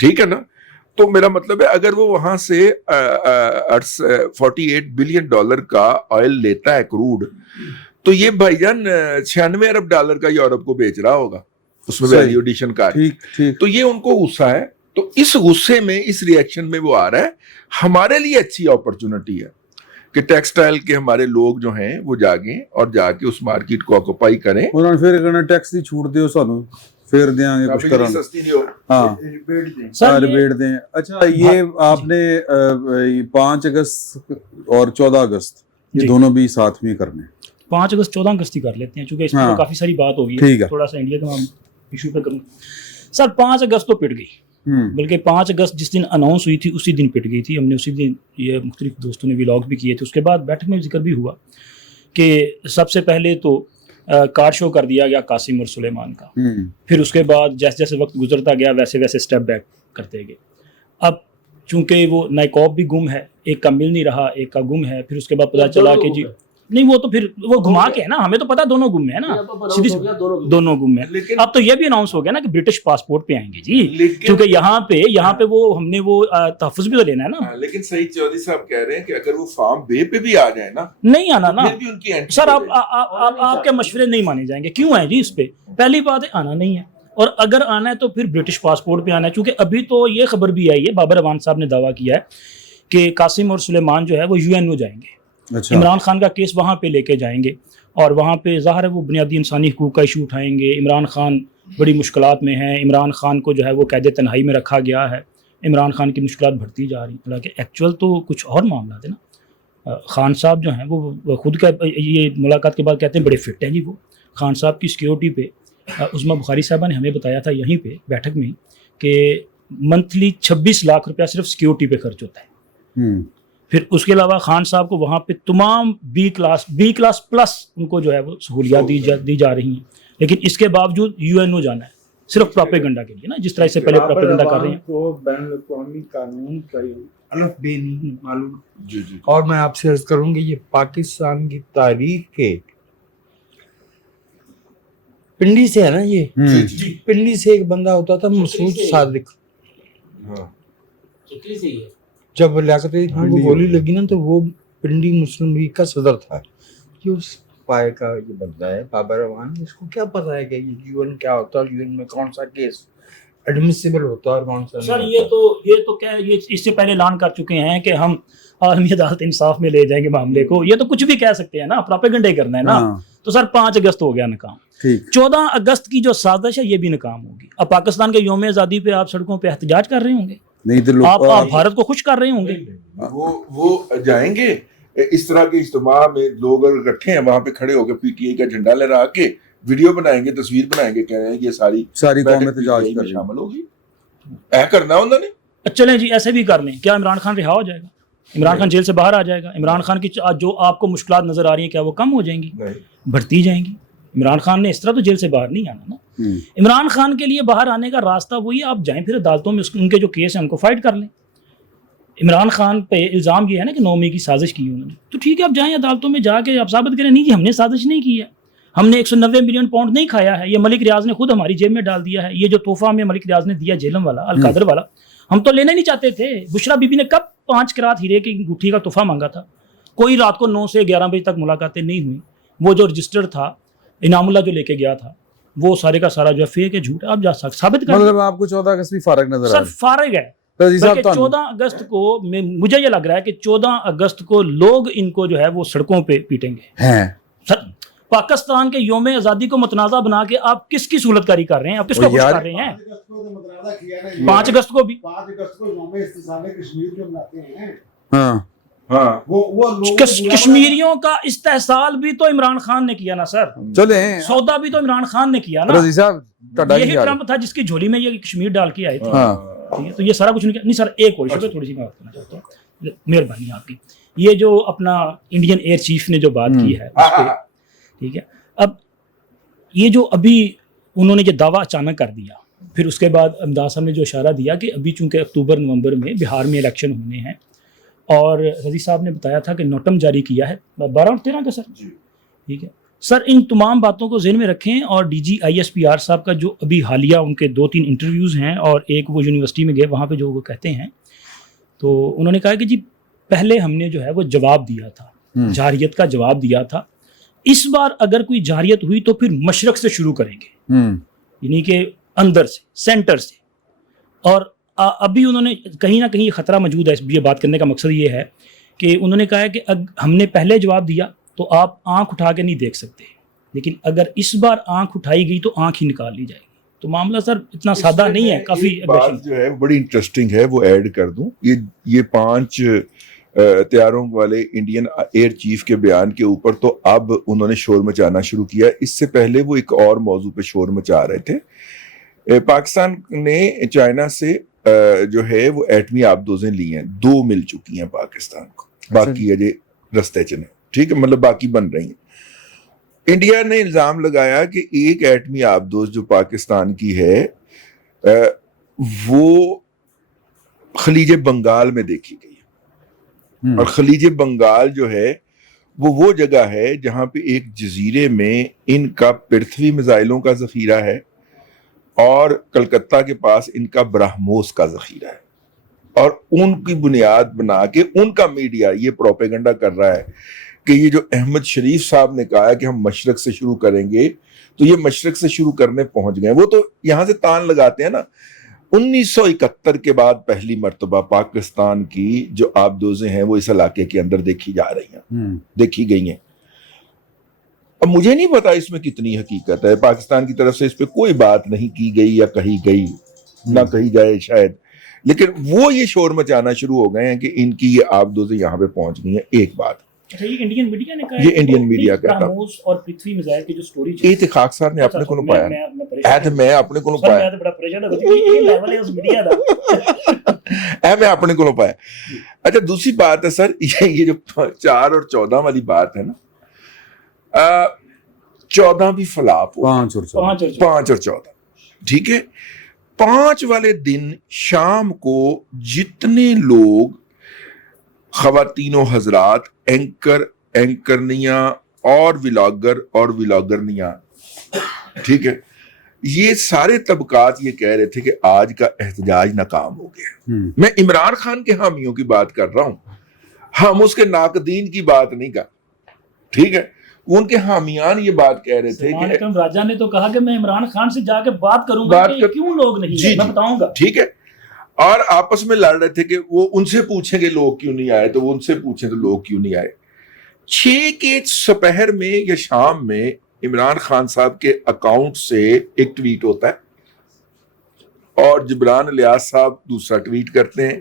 ठीक है ना। तो मेरा मतलब है अगर वो वहां से $48 बिलियन का ऑयल लेता है क्रूड, तो ये भाईजान $96 अरब का यूरोप को बेच रहा होगा, उसमें वैल्यू एडिशन का है। तो ये उनको गुस्सा है, तो इस गुस्से में इस रिएक्शन में वो आ रहा है। हमारे लिए अच्छी अपॉर्चुनिटी है कि टेक्सटाइल के हमारे लोग जो हैं वो जागे और जाके उस मार्केट को ऑक्यूपाई करें। उन्होंने फिर कहना टैक्स दी छूट दियो सानू, फिर देंगे कुछ करा, सस्ती नहीं हो, हाँ रिबेट दें। अच्छा, ये आपने 5 अगस्त और 14 अगस्त ये दोनों भी साथ में करने, 5 अगस्त 14 अगस्त ही कर लेते हैं क्योंकि इसमें हाँ, काफी सारी बात होगी, थोड़ा सा इंडिया का इशू पे करूँ। सर 5 अगस्त तो पिट गई, बल्कि 5 अगस्त जिस दिन अनाउंस हुई थी उसी दिन पिट गई थी। हमने उसी दिन ये मुख्तलिफ दोस्तों ने व्लॉग भी किए थे, उसके बाद बैठक में जिक्र भी हुआ कि सबसे पहले तो कार शो कर दिया गया कासिम और सुलेमान का, फिर उसके बाद जैसे जैसे वक्त गुजरता गया वैसे वैसे स्टेप बैक करते गए। अब चूंकि वो नाइकॉब भी गुम है, एक का मिल नहीं रहा, एक का गुम है, फिर उसके बाद पता चला कि जी नहीं, वो तो फिर वो घुमा के है ना, हमें तो पता दोनों गुम है ना, सीधी दोनों गुम है। अब तो ये भी अनाउंस हो गया ना कि ब्रिटिश पासपोर्ट पे आएंगे जी, क्योंकि यहाँ पे वो हमने वो तहफ़्फ़ुज़ भी तो लेना है ना। लेकिन सईद चौधरी साहब कह रहे हैं कि अगर वो फार्म बे पे भी आ जाए ना, नहीं आना ना फिर भी उनकी एंट्री सर, आप आपके मशवरे नहीं माने जाएंगे। क्यों है जी इस पे? पहली बात है आना नहीं है, और अगर आना है तो फिर ब्रिटिश पासपोर्ट पे आना है। क्योंकि अभी तो ये खबर भी आई है, बाबर अवान साहब ने दावा किया है कि कासिम और सुलेमान जो है वो यूएनओ जाएंगे, अच्छा, इमरान खान का केस वहाँ पे लेके जाएंगे, और वहाँ पे ज़ाहिर है वो बुनियादी इंसानी हुकूक का इशू उठाएंगे। इमरान खान बड़ी मुश्किलात में हैं, इमरान खान को जो है वो कैद तन्हाई में रखा गया है, इमरान खान की मुश्किलात बढ़ती जा रही हैं। हालांकि एक्चुअल तो कुछ और मामला है ना। खान साहब जो हैं वो खुद का ये मुलाकात के बाद कहते हैं बड़े फिट हैं जी वो। खान साहब की सिक्योरिटी पे उस्मा बुखारी साहबा ने हमें बताया था यहीं पे बैठक में कि मंथली 26 लाख रुपया सिर्फ सिक्योरिटी पे खर्च होता है। फिर उसके अलावा खान साहब को वहाँ पे तमाम बी क्लास प्लस उनको जो है वो सहूलियात दी जा रही हैं, लेकिन इसके बावजूद यूएनओ जाना है सिर्फ प्रोपेगेंडा के लिए ना, जिस तरह से पहले प्रोपेगेंडा कर रहे हैं। को बैनुल-अक़वामी कानून का अलफ बे नहीं मालूम। जी जी। और मैं आपसे अर्ज करूंगी ये पाकिस्तान की तारीख के पिंडी से है ना, ये जी जी। पिंडी से एक बंदा होता था मसूद सादिक। हाँ जब लियाकत अली खान को गोली लगी ना तो वो पिंडी मुस्लिम लीग का सदर था। ये उस पाए का ये बंदा है बाबर अवान, इसको क्या पता है कि ये यूएन क्या होता है, यूएन में कौन सा केस एडमिसिबल होता है और कौन सा सर नहीं ये तो क्या है, ये इससे पहले ऐलान कर चुके हैं कि हम आलमी अदालत इंसाफ में ले जाएंगे मामले को। ये तो कुछ भी कह सकते हैं ना, प्रोपेगेंडा ही करना है ना। हाँ। तो सर 5 अगस्त हो गया नाकाम, ठीक, 14 अगस्त की जो साजिश है ये भी नाकाम होगी। अब पाकिस्तान के यौम आज़ादी पे आप सड़कों पे एहतजाज कर रहे होंगे, नहीं तो आप भारत को खुश कर रहे होंगे। वो जाएंगे इस तरह के इज्तिमा में, लोग अगर इकट्ठे हैं वहां पे खड़े होकर पीटीआई का झंडा लहरा के वीडियो बनाएंगे, तस्वीर बनाएंगे, कह रहे हैं ये सारी कौम बैठक एहतजाज PTI कर में रही है। शामिल होगी। ऐ करना उन्होंने। चलें जी, ऐसे भी कर लें। क्या इमरान खान रिहा हो जाएगा? इमरान खान जेल से बाहर आ जाएगा? इमरान खान की जो आपको मुश्किलात नजर आ रही हैं क्या वो कम हो जाएंगी? नहीं। बढ़ती जाएंगी। इमरान खान ने इस तरह तो जेल से बाहर नहीं आना ना। इमरान खान के लिए बाहर आने का रास्ता वही, आप जाएं फिर अदालतों में उनके जो केस हैं उनको फाइट कर लें। इमरान खान पे इल्ज़ाम ये है ना कि 9 मई की साजिश की उन्होंने, तो ठीक है आप जाएं अदालतों में जाके आप साबित करें नहीं जी हमने साजिश नहीं की है, हमने 190 मिलियन पाउंड नहीं खाया है, ये मलिक रियाज ने खुद हमारी जेब में डाल दिया है, ये जो तोहफा हमें मलिक रियाज ने दिया जेलम वाला अलकादर वाला हम तो लेना नहीं चाहते थे। बुशरा बीबी ने कब 5 करात हीरे की अंगूठी का तोहफा मांगा था? कोई रात को 9 से 11 बजे तक मुलाकातें नहीं हुई। वो जो रजिस्टर था इनामुल्लाह जो लेके गया था वो सारे का सारा जो है फेक है, झूठ है। आप जा सकते साबित कर, मतलब आपको 14 अगस्त भी फारग नजर आ सर रहा फारिग है। है जी साहब। बल्कि 14 अगस्त को मुझे ये लग रहा है कि 14 अगस्त को लोग इनको जो है वो सड़कों पे पीटेंगे। हैं सर पाकिस्तान के यौम आज़ादी को मतनाज़ा बना के आप किसकी सूलतकारी कर रहे हैं? आप किसको खुश यार, कर रहे हैं? 5 अगस्त को तो मतरादा किया ना, 5 अगस्त को भी 5 अगस्त को यौम इस्तिसाले कश्मीर जो मनाते हैं, हाँ हाँ वो लोग कश्मीरियों का इस्तेहसाल भी तो इमरान खान ने किया ना सर, चले सौदा भी तो इमरान खान ने किया ना। रजी साहब ਤੁਹਾਡਾ यही ਕੀ ਹਾਲ ਹੈ? ट्रम्प था जिसकी झोली में ये कश्मीर डाल के आए थे। हाँ ठीक है, तो ये सारा कुछ नहीं किया। नहीं सर एक और इशू पे थोड़ी सी मैं बात करना चाहता हूँ, मेहरबानी आपकी। ये जो अपना इंडियन एयर चीफ ने जो बात की है उस पे, ठीक है, अब ये जो अभी उन्होंने ये दावा अचानक कर दिया, फिर उसके बाद अमदाद साहब ने जो इशारा दिया कि अभी चूंकि अक्टूबर नवंबर में बिहार में इलेक्शन होने हैं और रजी साहब ने बताया था कि नोटम जारी किया है 12 और 13 का सर, ठीक है सर, इन तमाम बातों को ज़हन में रखें। और DG-ISPR साहब का जो अभी हालिया उनके 2-3 इंटरव्यूज़ हैं और एक वो यूनिवर्सिटी में गए वहाँ पे जो वो कहते हैं, तो उन्होंने कहा कि जी पहले हमने जो है वो जवाब दिया था, जारियत का जवाब दिया था, इस बार अगर कोई जारियत हुई तो फिर मशरक से शुरू करेंगे, यानी कि अंदर से, सेंटर से। और अभी उन्होंने कहीं ना कहीं ख़तरा मौजूद है। ये बात करने का मकसद ये है कि उन्होंने कहा है कि हमने पहले जवाब दिया तो आप आंख उठा के नहीं देख सकते, लेकिन अगर इस बार आंख उठाई गई तो आंख ही निकाल ली जाएगी। तो मामला सर इतना सादा नहीं है, काफ़ी बात जो है बड़ी इंटरेस्टिंग है, वो ऐड कर दूं। ये 5 हथियारों वाले इंडियन एयर चीफ के बयान के ऊपर तो अब उन्होंने शोर मचाना शुरू किया। इससे पहले वो एक और मौजू पे शोर मचा रहे थे। पाकिस्तान ने चाइना से जो है वो एटमी आबदोजें ली हैं, 2 मिल चुकी हैं पाकिस्तान को, बाकी अजय रस्ते चले, ठीक है, मतलब बाकी बन रही हैं। इंडिया ने इल्जाम लगाया कि एक एटमी आबदोज जो पाकिस्तान की है वो خلیج بنگال میں دیکھی گئی ہے. اور خلیج بنگال جو ہے وہ جگہ ہے جہاں پہ ایک جزیرے میں ان کا پرتھوی میزائلوں کا ذخیرہ ہے اور کلکتہ کے پاس ان کا برہموس کا ذخیرہ ہے. اور ان کی بنیاد بنا کے ان کا میڈیا یہ پروپیگنڈا کر رہا ہے کہ یہ جو احمد شریف صاحب نے کہا ہے کہ ہم مشرق سے شروع کریں گے تو یہ مشرق سے شروع کرنے پہنچ گئے. وہ تو یہاں سے تان لگاتے ہیں نا. 1971 کے بعد پہلی مرتبہ پاکستان کی جو آبدوزیں ہیں وہ اس علاقے کے اندر دیکھی جا رہی ہیں, دیکھی گئی ہیں. اب مجھے نہیں پتا اس میں کتنی حقیقت ہے. پاکستان کی طرف سے اس پہ کوئی بات نہیں کی گئی یا کہی گئی, نہ کہی جائے شاید, لیکن وہ یہ شور مچانا شروع ہو گئے ہیں کہ ان کی یہ آبدوزیں یہاں پہ پہنچ گئی ہیں. ایک بات یہ انڈین میڈیا نے کہا, یہ انڈین میڈیا کہتا ہے. برہموس اور پرتھوی میزائل کی جو سٹوری اتخاق صاحب نے اپنے کو پایا میں اپنے کو پایا بڑا پریشان ہو گئی یہ لیول ہے اس میڈیا دا میں اپنے کو پایا. اچھا دوسری بات ہے سر, یہ جو 4 اور 14 والی بات ہے نا, 14 بھی فلاپ ہو, 5 اور 14 ٹھیک ہے. 5 والے دن شام کو جتنے لوگ خواتین و حضرات, اینکرنیاں اور ولاگرنیاں, ٹھیک ہے, یہ سارے طبقات یہ کہہ رہے تھے کہ آج کا احتجاج ناکام ہو گیا. میں عمران خان کے حامیوں کی بات کر رہا ہوں, ہم اس کے ناقدین کی بات نہیں کر, ٹھیک ہے. ان کے حامیان یہ بات کہہ رہے تھے کہ راجہ نے تو کہا کہ میں عمران خان سے جا کے بات کروں گا کہ کیوں لوگ نہیں, میں بتاؤں گا, ٹھیک ہے. اور آپس میں لڑ رہے تھے کہ وہ ان سے پوچھیں گے لوگ کیوں نہیں آئے, تو وہ ان سے پوچھیں تو لوگ کیوں نہیں آئے. 6 کے سپہر میں یا شام میں عمران خان صاحب کے اکاؤنٹ سے ایک ٹویٹ ہوتا ہے اور جبران الیاس صاحب دوسرا ٹویٹ کرتے ہیں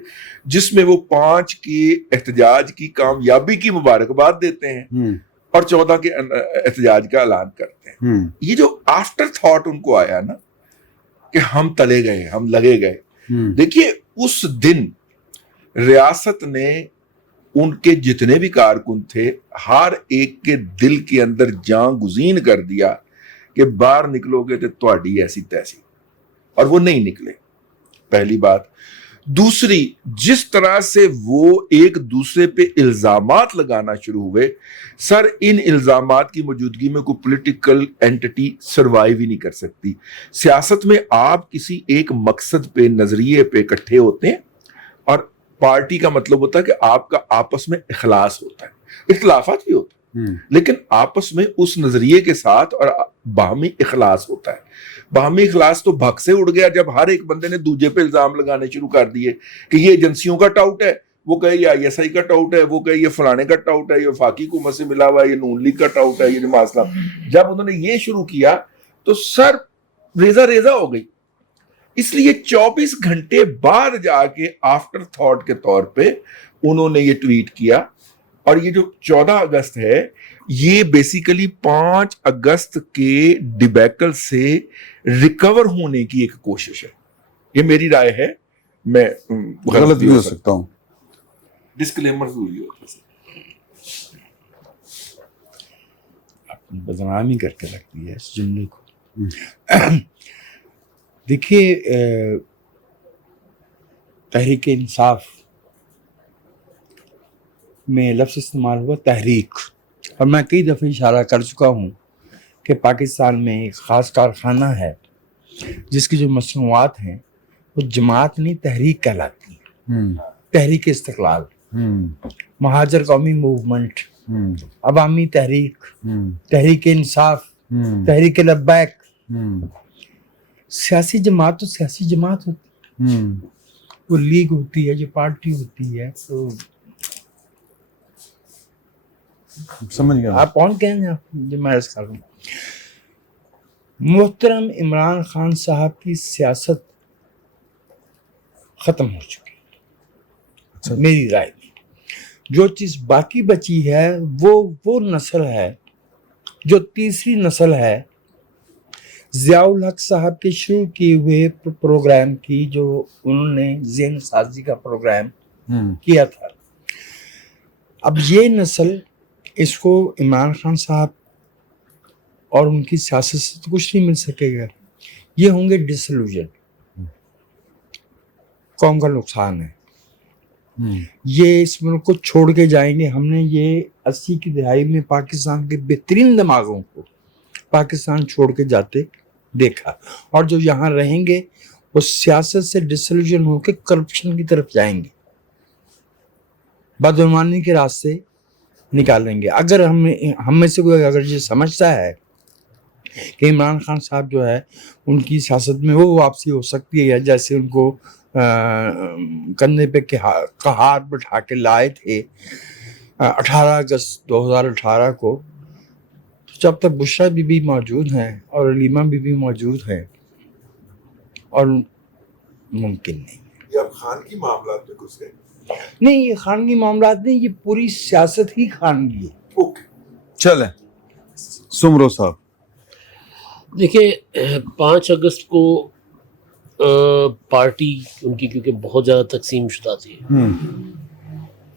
جس میں وہ 5 کے احتجاج کی کامیابی کی مبارکباد دیتے ہیں اور 14 کے احتجاج کا اعلان کرتے ہیں. یہ جو آفٹر تھاٹ ان کو آیا نا کہ ہم تلے گئے, ہم لگے گئے. دیکھیے اس دن ریاست نے ان کے جتنے بھی کارکن تھے ہر ایک کے دل کے اندر جان گزین کر دیا کہ باہر نکلو گے تو تہاڈی ایسی تیسی, اور وہ نہیں نکلے. پہلی بات. دوسری, جس طرح سے وہ ایک دوسرے پہ الزامات لگانا شروع ہوئے, سر ان الزامات کی موجودگی میں کوئی پولیٹیکل اینٹی سروائیو ہی نہیں کر سکتی. سیاست میں آپ کسی ایک مقصد پہ, نظریے پہ اکٹھے ہوتے ہیں, اور پارٹی کا مطلب ہوتا ہے کہ آپ کا آپس میں اخلاص ہوتا ہے. اختلافات بھی ہوتے ہیں لیکن آپس میں اس نظریے کے ساتھ اور باہمی اخلاص ہوتا ہے. باہمی اخلاص تو بھگ سے اڑ گیا جب ہر ایک بندے نے دوسرے پہ الزام لگانے شروع کر دیے کہ یہ ایجنسیوں کا ٹاؤٹ ہے, وہ کہے یہ ISI کا ٹاؤٹ ہے, وہ کہے یہ فلانے کا ٹاؤٹ ہے, یہ وفاقی حکومت سے ملا ہوا ہے, یہ نون لیگ کا ٹاؤٹ ہے, یہ جماعت اسلامی. جب انہوں نے یہ شروع کیا تو سر ریزہ ہو گئی. اس لیے 24 گھنٹے بعد جا کے آفٹر تھاٹ کے طور پہ انہوں نے یہ ٹویٹ کیا. اور یہ جو 14 اگست ہے یہ بیسیکلی 5 اگست کے ڈیبیکل سے ریکور ہونے کی ایک کوشش ہے. یہ میری رائے ہے, میں غلط بھی ہو سکتا ہوں. ڈسکلیمر ہوئی ہوتا ہے. اپنی بدنامی کر کے رکھتی ہے اس جملے کو. دیکھیے تحریک انصاف میں لفظ استعمال ہوا تحریک, اور میں کئی دفعہ اشارہ کر چکا ہوں کہ پاکستان میں ایک خاص کارخانہ ہے جس کی جو مصنوعات ہیں وہ جماعت نہیں تحریک کہلاتی ہیں. تحریک استقلال, مہاجر قومی موومنٹ, عوامی تحریک, تحریک انصاف, تحریک لبیک. سیاسی جماعت تو سیاسی جماعت ہوتی ہے, وہ لیگ ہوتی ہے, جو پارٹی ہوتی ہے. تو سمجھ گیا آپ کون کہیں گے جو میں عرض کر رہا ہوں. محترم عمران خان صاحب کی سیاست ختم ہو چکی ہے میری رائے میں. جو چیز باقی بچی ہے وہ نسل ہے جو تیسری نسل ہے ضیاء الحق صاحب کے شروع کیے ہوئے پروگرام کی, جو انہوں نے ذہن سازی کا پروگرام کیا تھا. اب یہ نسل اس کو عمران خان صاحب اور ان کی سیاست سے تو کچھ نہیں مل سکے گا. یہ ہوں گے ڈسلوژن, قوم کا نقصان ہے. ये इस मुल्क को छोड़ के जाएंगे। हमने ये 80 की दहाई में पाकिस्तान के बेहतरीन दिमागों को पाकिस्तान छोड़ के जाते देखा, और जो यहाँ रहेंगे वो सियासत से डिसल्यूजन होकर करप्शन की तरफ जाएंगे, बदगुमानी के रास्ते निकालेंगे। अगर हम में से कोई अगर ये समझता है कि इमरान खान साहब जो है उनकी सियासत में वो वापसी हो सकती है, जैसे उनको कंधे पे कहार बिठा के लाए थे 18 अगस्त 2018 को, तो जब तक बुशरा बीबी मौजूद हैं और अलीमा बीबी मौजूद हैं, और मुमकिन नहीं। ये अब खान की मामला में घुस गए। नहीं, ये खानगी मामलात नहीं, ये पूरी सियासत ही खानगी है। ओके, चलें सुमरो साहब। देखिए 5 अगस्त को पार्टी उनकी क्योंकि बहुत ज़्यादा तकसीम शुदा थी,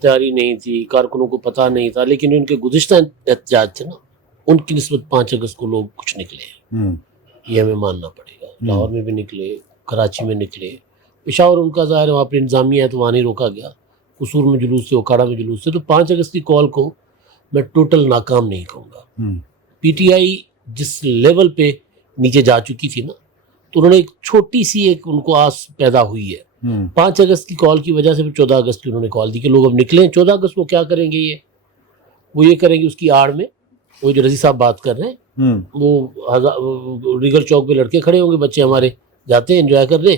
तैयारी नहीं थी, कारकुनों को पता नहीं था, लेकिन उनके गुज़िश्ता एहतजाज थे ना, उनकी निस्बत 5 अगस्त को लोग कुछ निकले, ये हमें मानना पड़ेगा। लाहौर में भी निकले, कराची में निकले, पेशावर उनका ज़ाहिर है वहाँ पर इंतज़ामिया है तो वहाँ नहीं रोका गया, कसूर में जुलूस थे, ओकाड़ा में जुलूस थे। तो 5 अगस्त की कॉल को मैं टोटल नाकाम नहीं कहूँगा। पीटीआई जिस लेवल पे नीचे जा चुकी थी ना, तो उन्होंने एक छोटी सी एक उनको आस पैदा हुई है 5 अगस्त की कॉल की वजह से। फिर 14 अगस्त की उन्होंने कॉल दी कि लोग अब निकलें। 14 अगस्त को क्या करेंगे, वो ये करेंगे उसकी आड़ में, वो जो रजी साहब बात कर रहे हैं, वो रिगर चौक पे लड़के खड़े होंगे, बच्चे हमारे जाते हैं एंजॉय कर रहे,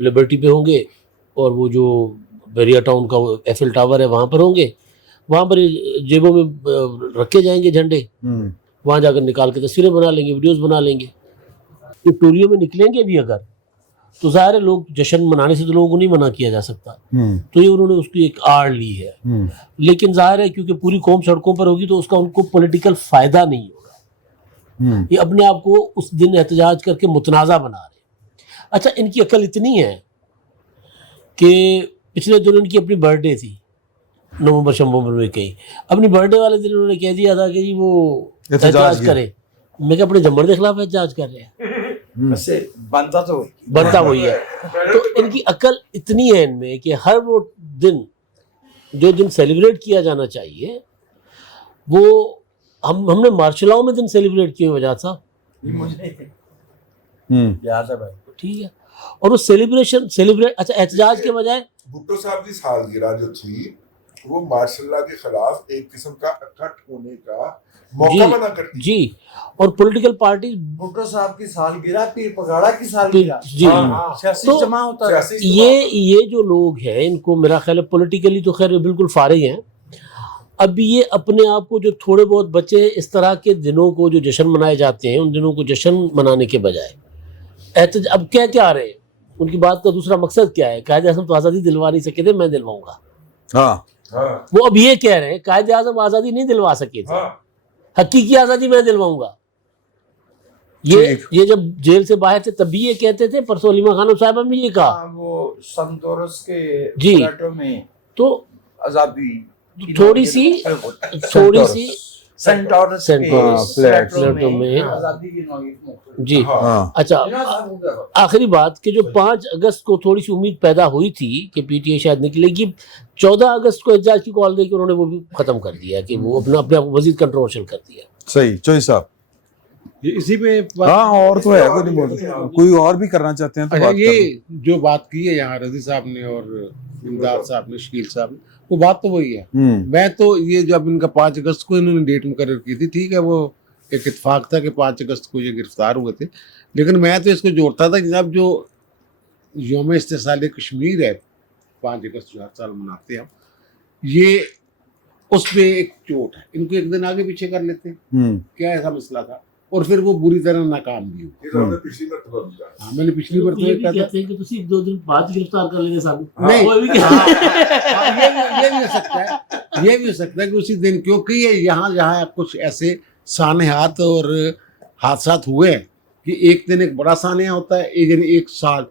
लिबर्टी पे होंगे, और वो जो बेरिया टाउन का एफएल टावर है वहाँ पर होंगे, वहाँ पर जेबों में रखे जाएंगे झंडे, वहाँ जाकर निकाल के तस्वीरें बना लेंगे, वीडियोस बना लेंगे। ये टोलियों में निकलेंगे भी अगर, तो ज़ाहिर है लोग जश्न मनाने से तो लोगों को नहीं मना किया जा सकता, तो ये उन्होंने उसकी एक आड़ ली है। लेकिन ज़ाहिर है क्योंकि पूरी कौम सड़कों पर होगी तो उसका उनको पॉलिटिकल फ़ायदा नहीं होगा। ये अपने आप को उस दिन एहतजाज करके मुतनाज़ा बना रहे। अच्छा, इनकी अकल इतनी है कि पिछले दिन इनकी अपनी बर्थडे थी, नवंबर में कहीं, अपनी बर्थडे वाले दिन उन्होंने कह दिया था कि जी वो एहतजाज करें। मैं क्या अपने जमर के खिलाफ एहतजाज कर रहे हैं? बनता वही है। तो इनकी अकल इतनी है इनमें कि हर वो दिन जो दिन सेलिब्रेट किया जाना चाहिए वो हमने मार्शलाओं में दिन सेलिब्रेट किए वजह था, याद है भाई, ठीक है। और वो सेलिब्रेट अच्छा एहतजाज के बजाय भुट्टो साहब की सालगिरह जो थी वो मार्शल के खिलाफ एक किस्म का इकट्ठ होने का मौका बना करती जी। और पॉलिटिकल पार्टी भुट्टो साहब की सालगिरह, पीर पगाड़ा की सालगिरह जी, सियासी जमा होता है। ये जो लोग हैं इनको मेरा ख्याल है पॉलिटिकली तो खैर बिल्कुल फारिग हैं। अब ये अपने आप को जो थोड़े बहुत बचे इस तरह के दिनों को जो जश्न मनाए जाते हैं उन दिनों को जश्न मनाने के बजाय अब क्या रहे हैं, उनकी बात का दूसरा मकसद क्या है? कायदे आज़म तो आज़ादी दिलवा नहीं सके थे, मैं दिलवाऊंगा। वो अब ये कह रहे हैं कायदे आज़म आज़ादी नहीं दिलवा सके थे, हकीकी आज़ादी मैं दिलवाऊंगा। ये जब जेल से बाहर थे तब भी ये कहते थे, परसों अलीमा खानम साहब ने ये कहा वो संतोरस के जी में तो आजादी थोड़ी सी सेंटोरस में आजादी की नौईद जी। अच्छा, आखिरी बात कि जो 5 अगस्त को थोड़ी सी उम्मीद पैदा हुई थी कि पीटीआई शायद निकलेगी, 14 अगस्त को एहतजाज की कॉल देकर उन्होंने वो भी खत्म कर दिया कि वो अपने आप को मजीद कंट्रोवर्शियल कर दिया। सही चोई साहब। इसी पे हाँ, और तो है, कोई नहीं बोल रहा, कोई और भी करना चाहते हैं तो अच्छा, बात ये जो बात की है यहाँ रजी साहब ने और इमदाद साहब ने, शकील साहब ने, वो बात तो वही है। मैं तो ये जब इनका 5 अगस्त को इन्होंने डेट मुकर्रर की थी, ठीक है, वो एक इत्तेफाक था कि 5 अगस्त को ये गिरफ्तार हुए थे, लेकिन मैं तो इसको जोड़ता था कि जब जो यौम इस्तिसाल कश्मीर है 5 अगस्त जो हर साल मनाते हैं, ये उस पर एक चोट है, इनको एक दिन आगे पीछे कर लेते हैं, क्या ऐसा मसला था, और फिर वो बुरी तरह नाकाम भी हुआ। पिछली मरतबा भी कहा। हाँ, मैंने पिछली बार ये भी कहते हैं कि तुसी 2 दिन बाद गिरफ्तार कर लेंगे साहब। नहीं, वो भी ये भी हो सकता है, ये भी हो सकता है कि उसी दिन, क्योंकि ये यहाँ कुछ ऐसे सानहात और हादसात हुए हैं कि एक दिन एक बड़ा सानहा होता है, एक दिन एक साल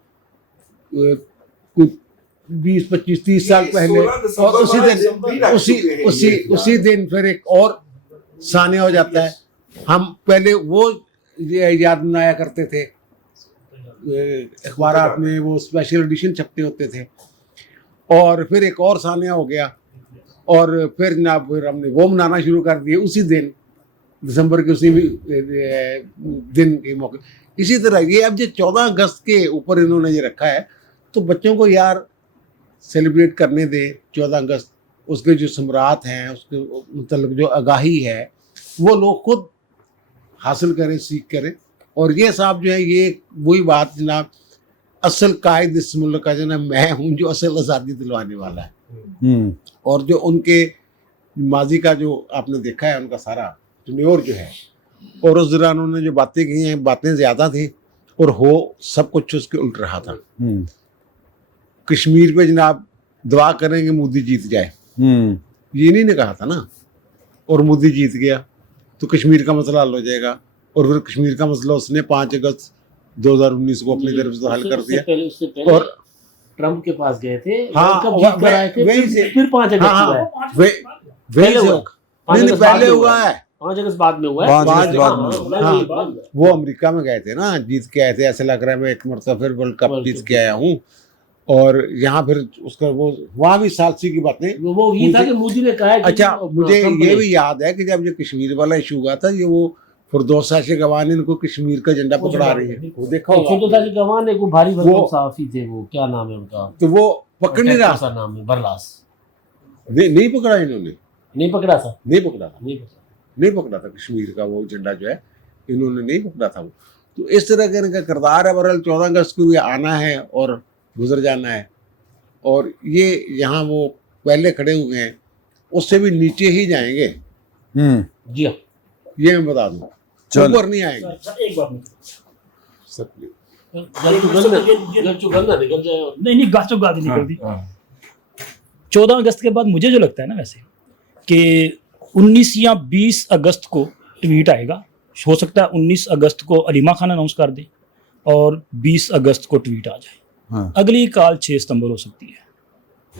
20, 25, 30 साल पहले, और उसी दिन फिर एक और सानहा हो जाता है। हम पहले वो याद मनाया करते थे, अखबारात में वो स्पेशल एडिशन छपते होते थे, और फिर एक और सानिया हो गया, और फिर जनाब फिर हमने वो मनाना शुरू कर दिए उसी दिन, दिसंबर के उसी दिन के मौके। इसी तरह ये अब जो 14 अगस्त के ऊपर इन्होंने ये रखा है, तो बच्चों को यार सेलिब्रेट करने दे 14 अगस्त, उसके जो सम्राट हैं, उसके मतलब जो आगाही है वो लोग खुद हासिल करें, सीख करें। और ये साहब जो है, ये वही बात जनाब, असल कायद इस मुल्क का जो ना मैं हूँ, जो असल आज़ादी दिलवाने वाला है। और जो उनके माजी का जो आपने देखा है, उनका सारा टेन्योर जो है, और उस दौरान उन्होंने जो बातें की हैं, बातें ज़्यादा थी और हो सब कुछ उसके उल्ट रहा था। कश्मीर पे जनाब दुआ करेंगे मोदी जीत जाए, ये नहीं ने कहा था ना, और मोदी जीत गया तो कश्मीर का मसला हल हो जाएगा। और फिर कश्मीर का मसला उसने 5 अगस्त 2019 को अपनी तरफ से हल कर दिया। उससे पहले और ट्रम्प के पास गए थे, हाँ, कब जीत कर आए थे, वहीं से- फिर 5 अगस्त हाँ, हुआ है। वही से नहीं, पहले हुआ है। 5 अगस्त बाद में हुआ है। 5 अगस्त बाद में। हाँ, वो अमेरिका में गए थे ना, जीत के आए थे। ऐसे लग रहा है मैं एक मरतबा फिर वर्ल्ड कप जीत के आया हूँ। और यहाँ फिर उसका वो वहाँ भी सालसी की बातें। वो ये था कि मोदी ने कहा है कि अच्छा, मुझे ट्रम्प ये ने- भी याद है कि जब ये कश्मीर वाला इशू हुआ था, ये वो फिरदौस साशे गवान इनको कश्मीर का झंडा पकड़ा रही है, वो देखा छोटो होगा। सा गवान है, वो भारी भरकम सहाफी थे, वो क्या नाम है उनका, तो वो पकड़ नहीं रहा, सा नाम है, बरलास। नहीं पकड़ा इन्होंने, नहीं पकड़ा था, नहीं पकड़ा था, नहीं पकड़ा। नहीं पकड़ा था कश्मीर का वो झंडा जो है, इन्होंने नहीं पकड़ा था वो। तो इस तरह का इनका किरदार है। बहरहाल 14 अगस्त को ये आना है और गुजर जाना है। और ये यहाँ वो पहले खड़े हुए हैं, उससे भी नीचे ही जाएंगे, जी हाँ, ये मैं बता दूँ, चल। ऊपर नहीं आएंगे। एक बात नहीं, जब चुगलना निकल जाए और नहीं गाचो गादी निकल दी। 14 अगस्त के बाद मुझे जो लगता है ना वैसे कि 19 या 20 अगस्त को ट्वीट आएगा, हो सकता है 19 अगस्त को अलीमा खान अनाउंस कर दे और 20 अगस्त को ट्वीट आ जाए। हाँ। अगली कॉल 6 सितंबर हो सकती है।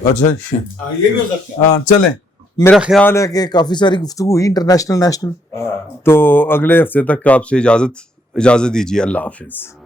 अच्छा, ये भी हो सकता है। हाँ चलें। मेरा ख्याल है कि काफ़ी सारी गुफ्तगू हुई इंटरनेशनल नेशनल, तो अगले हफ्ते तक आपसे इजाज़त दीजिए। अल्लाह हाफिज़।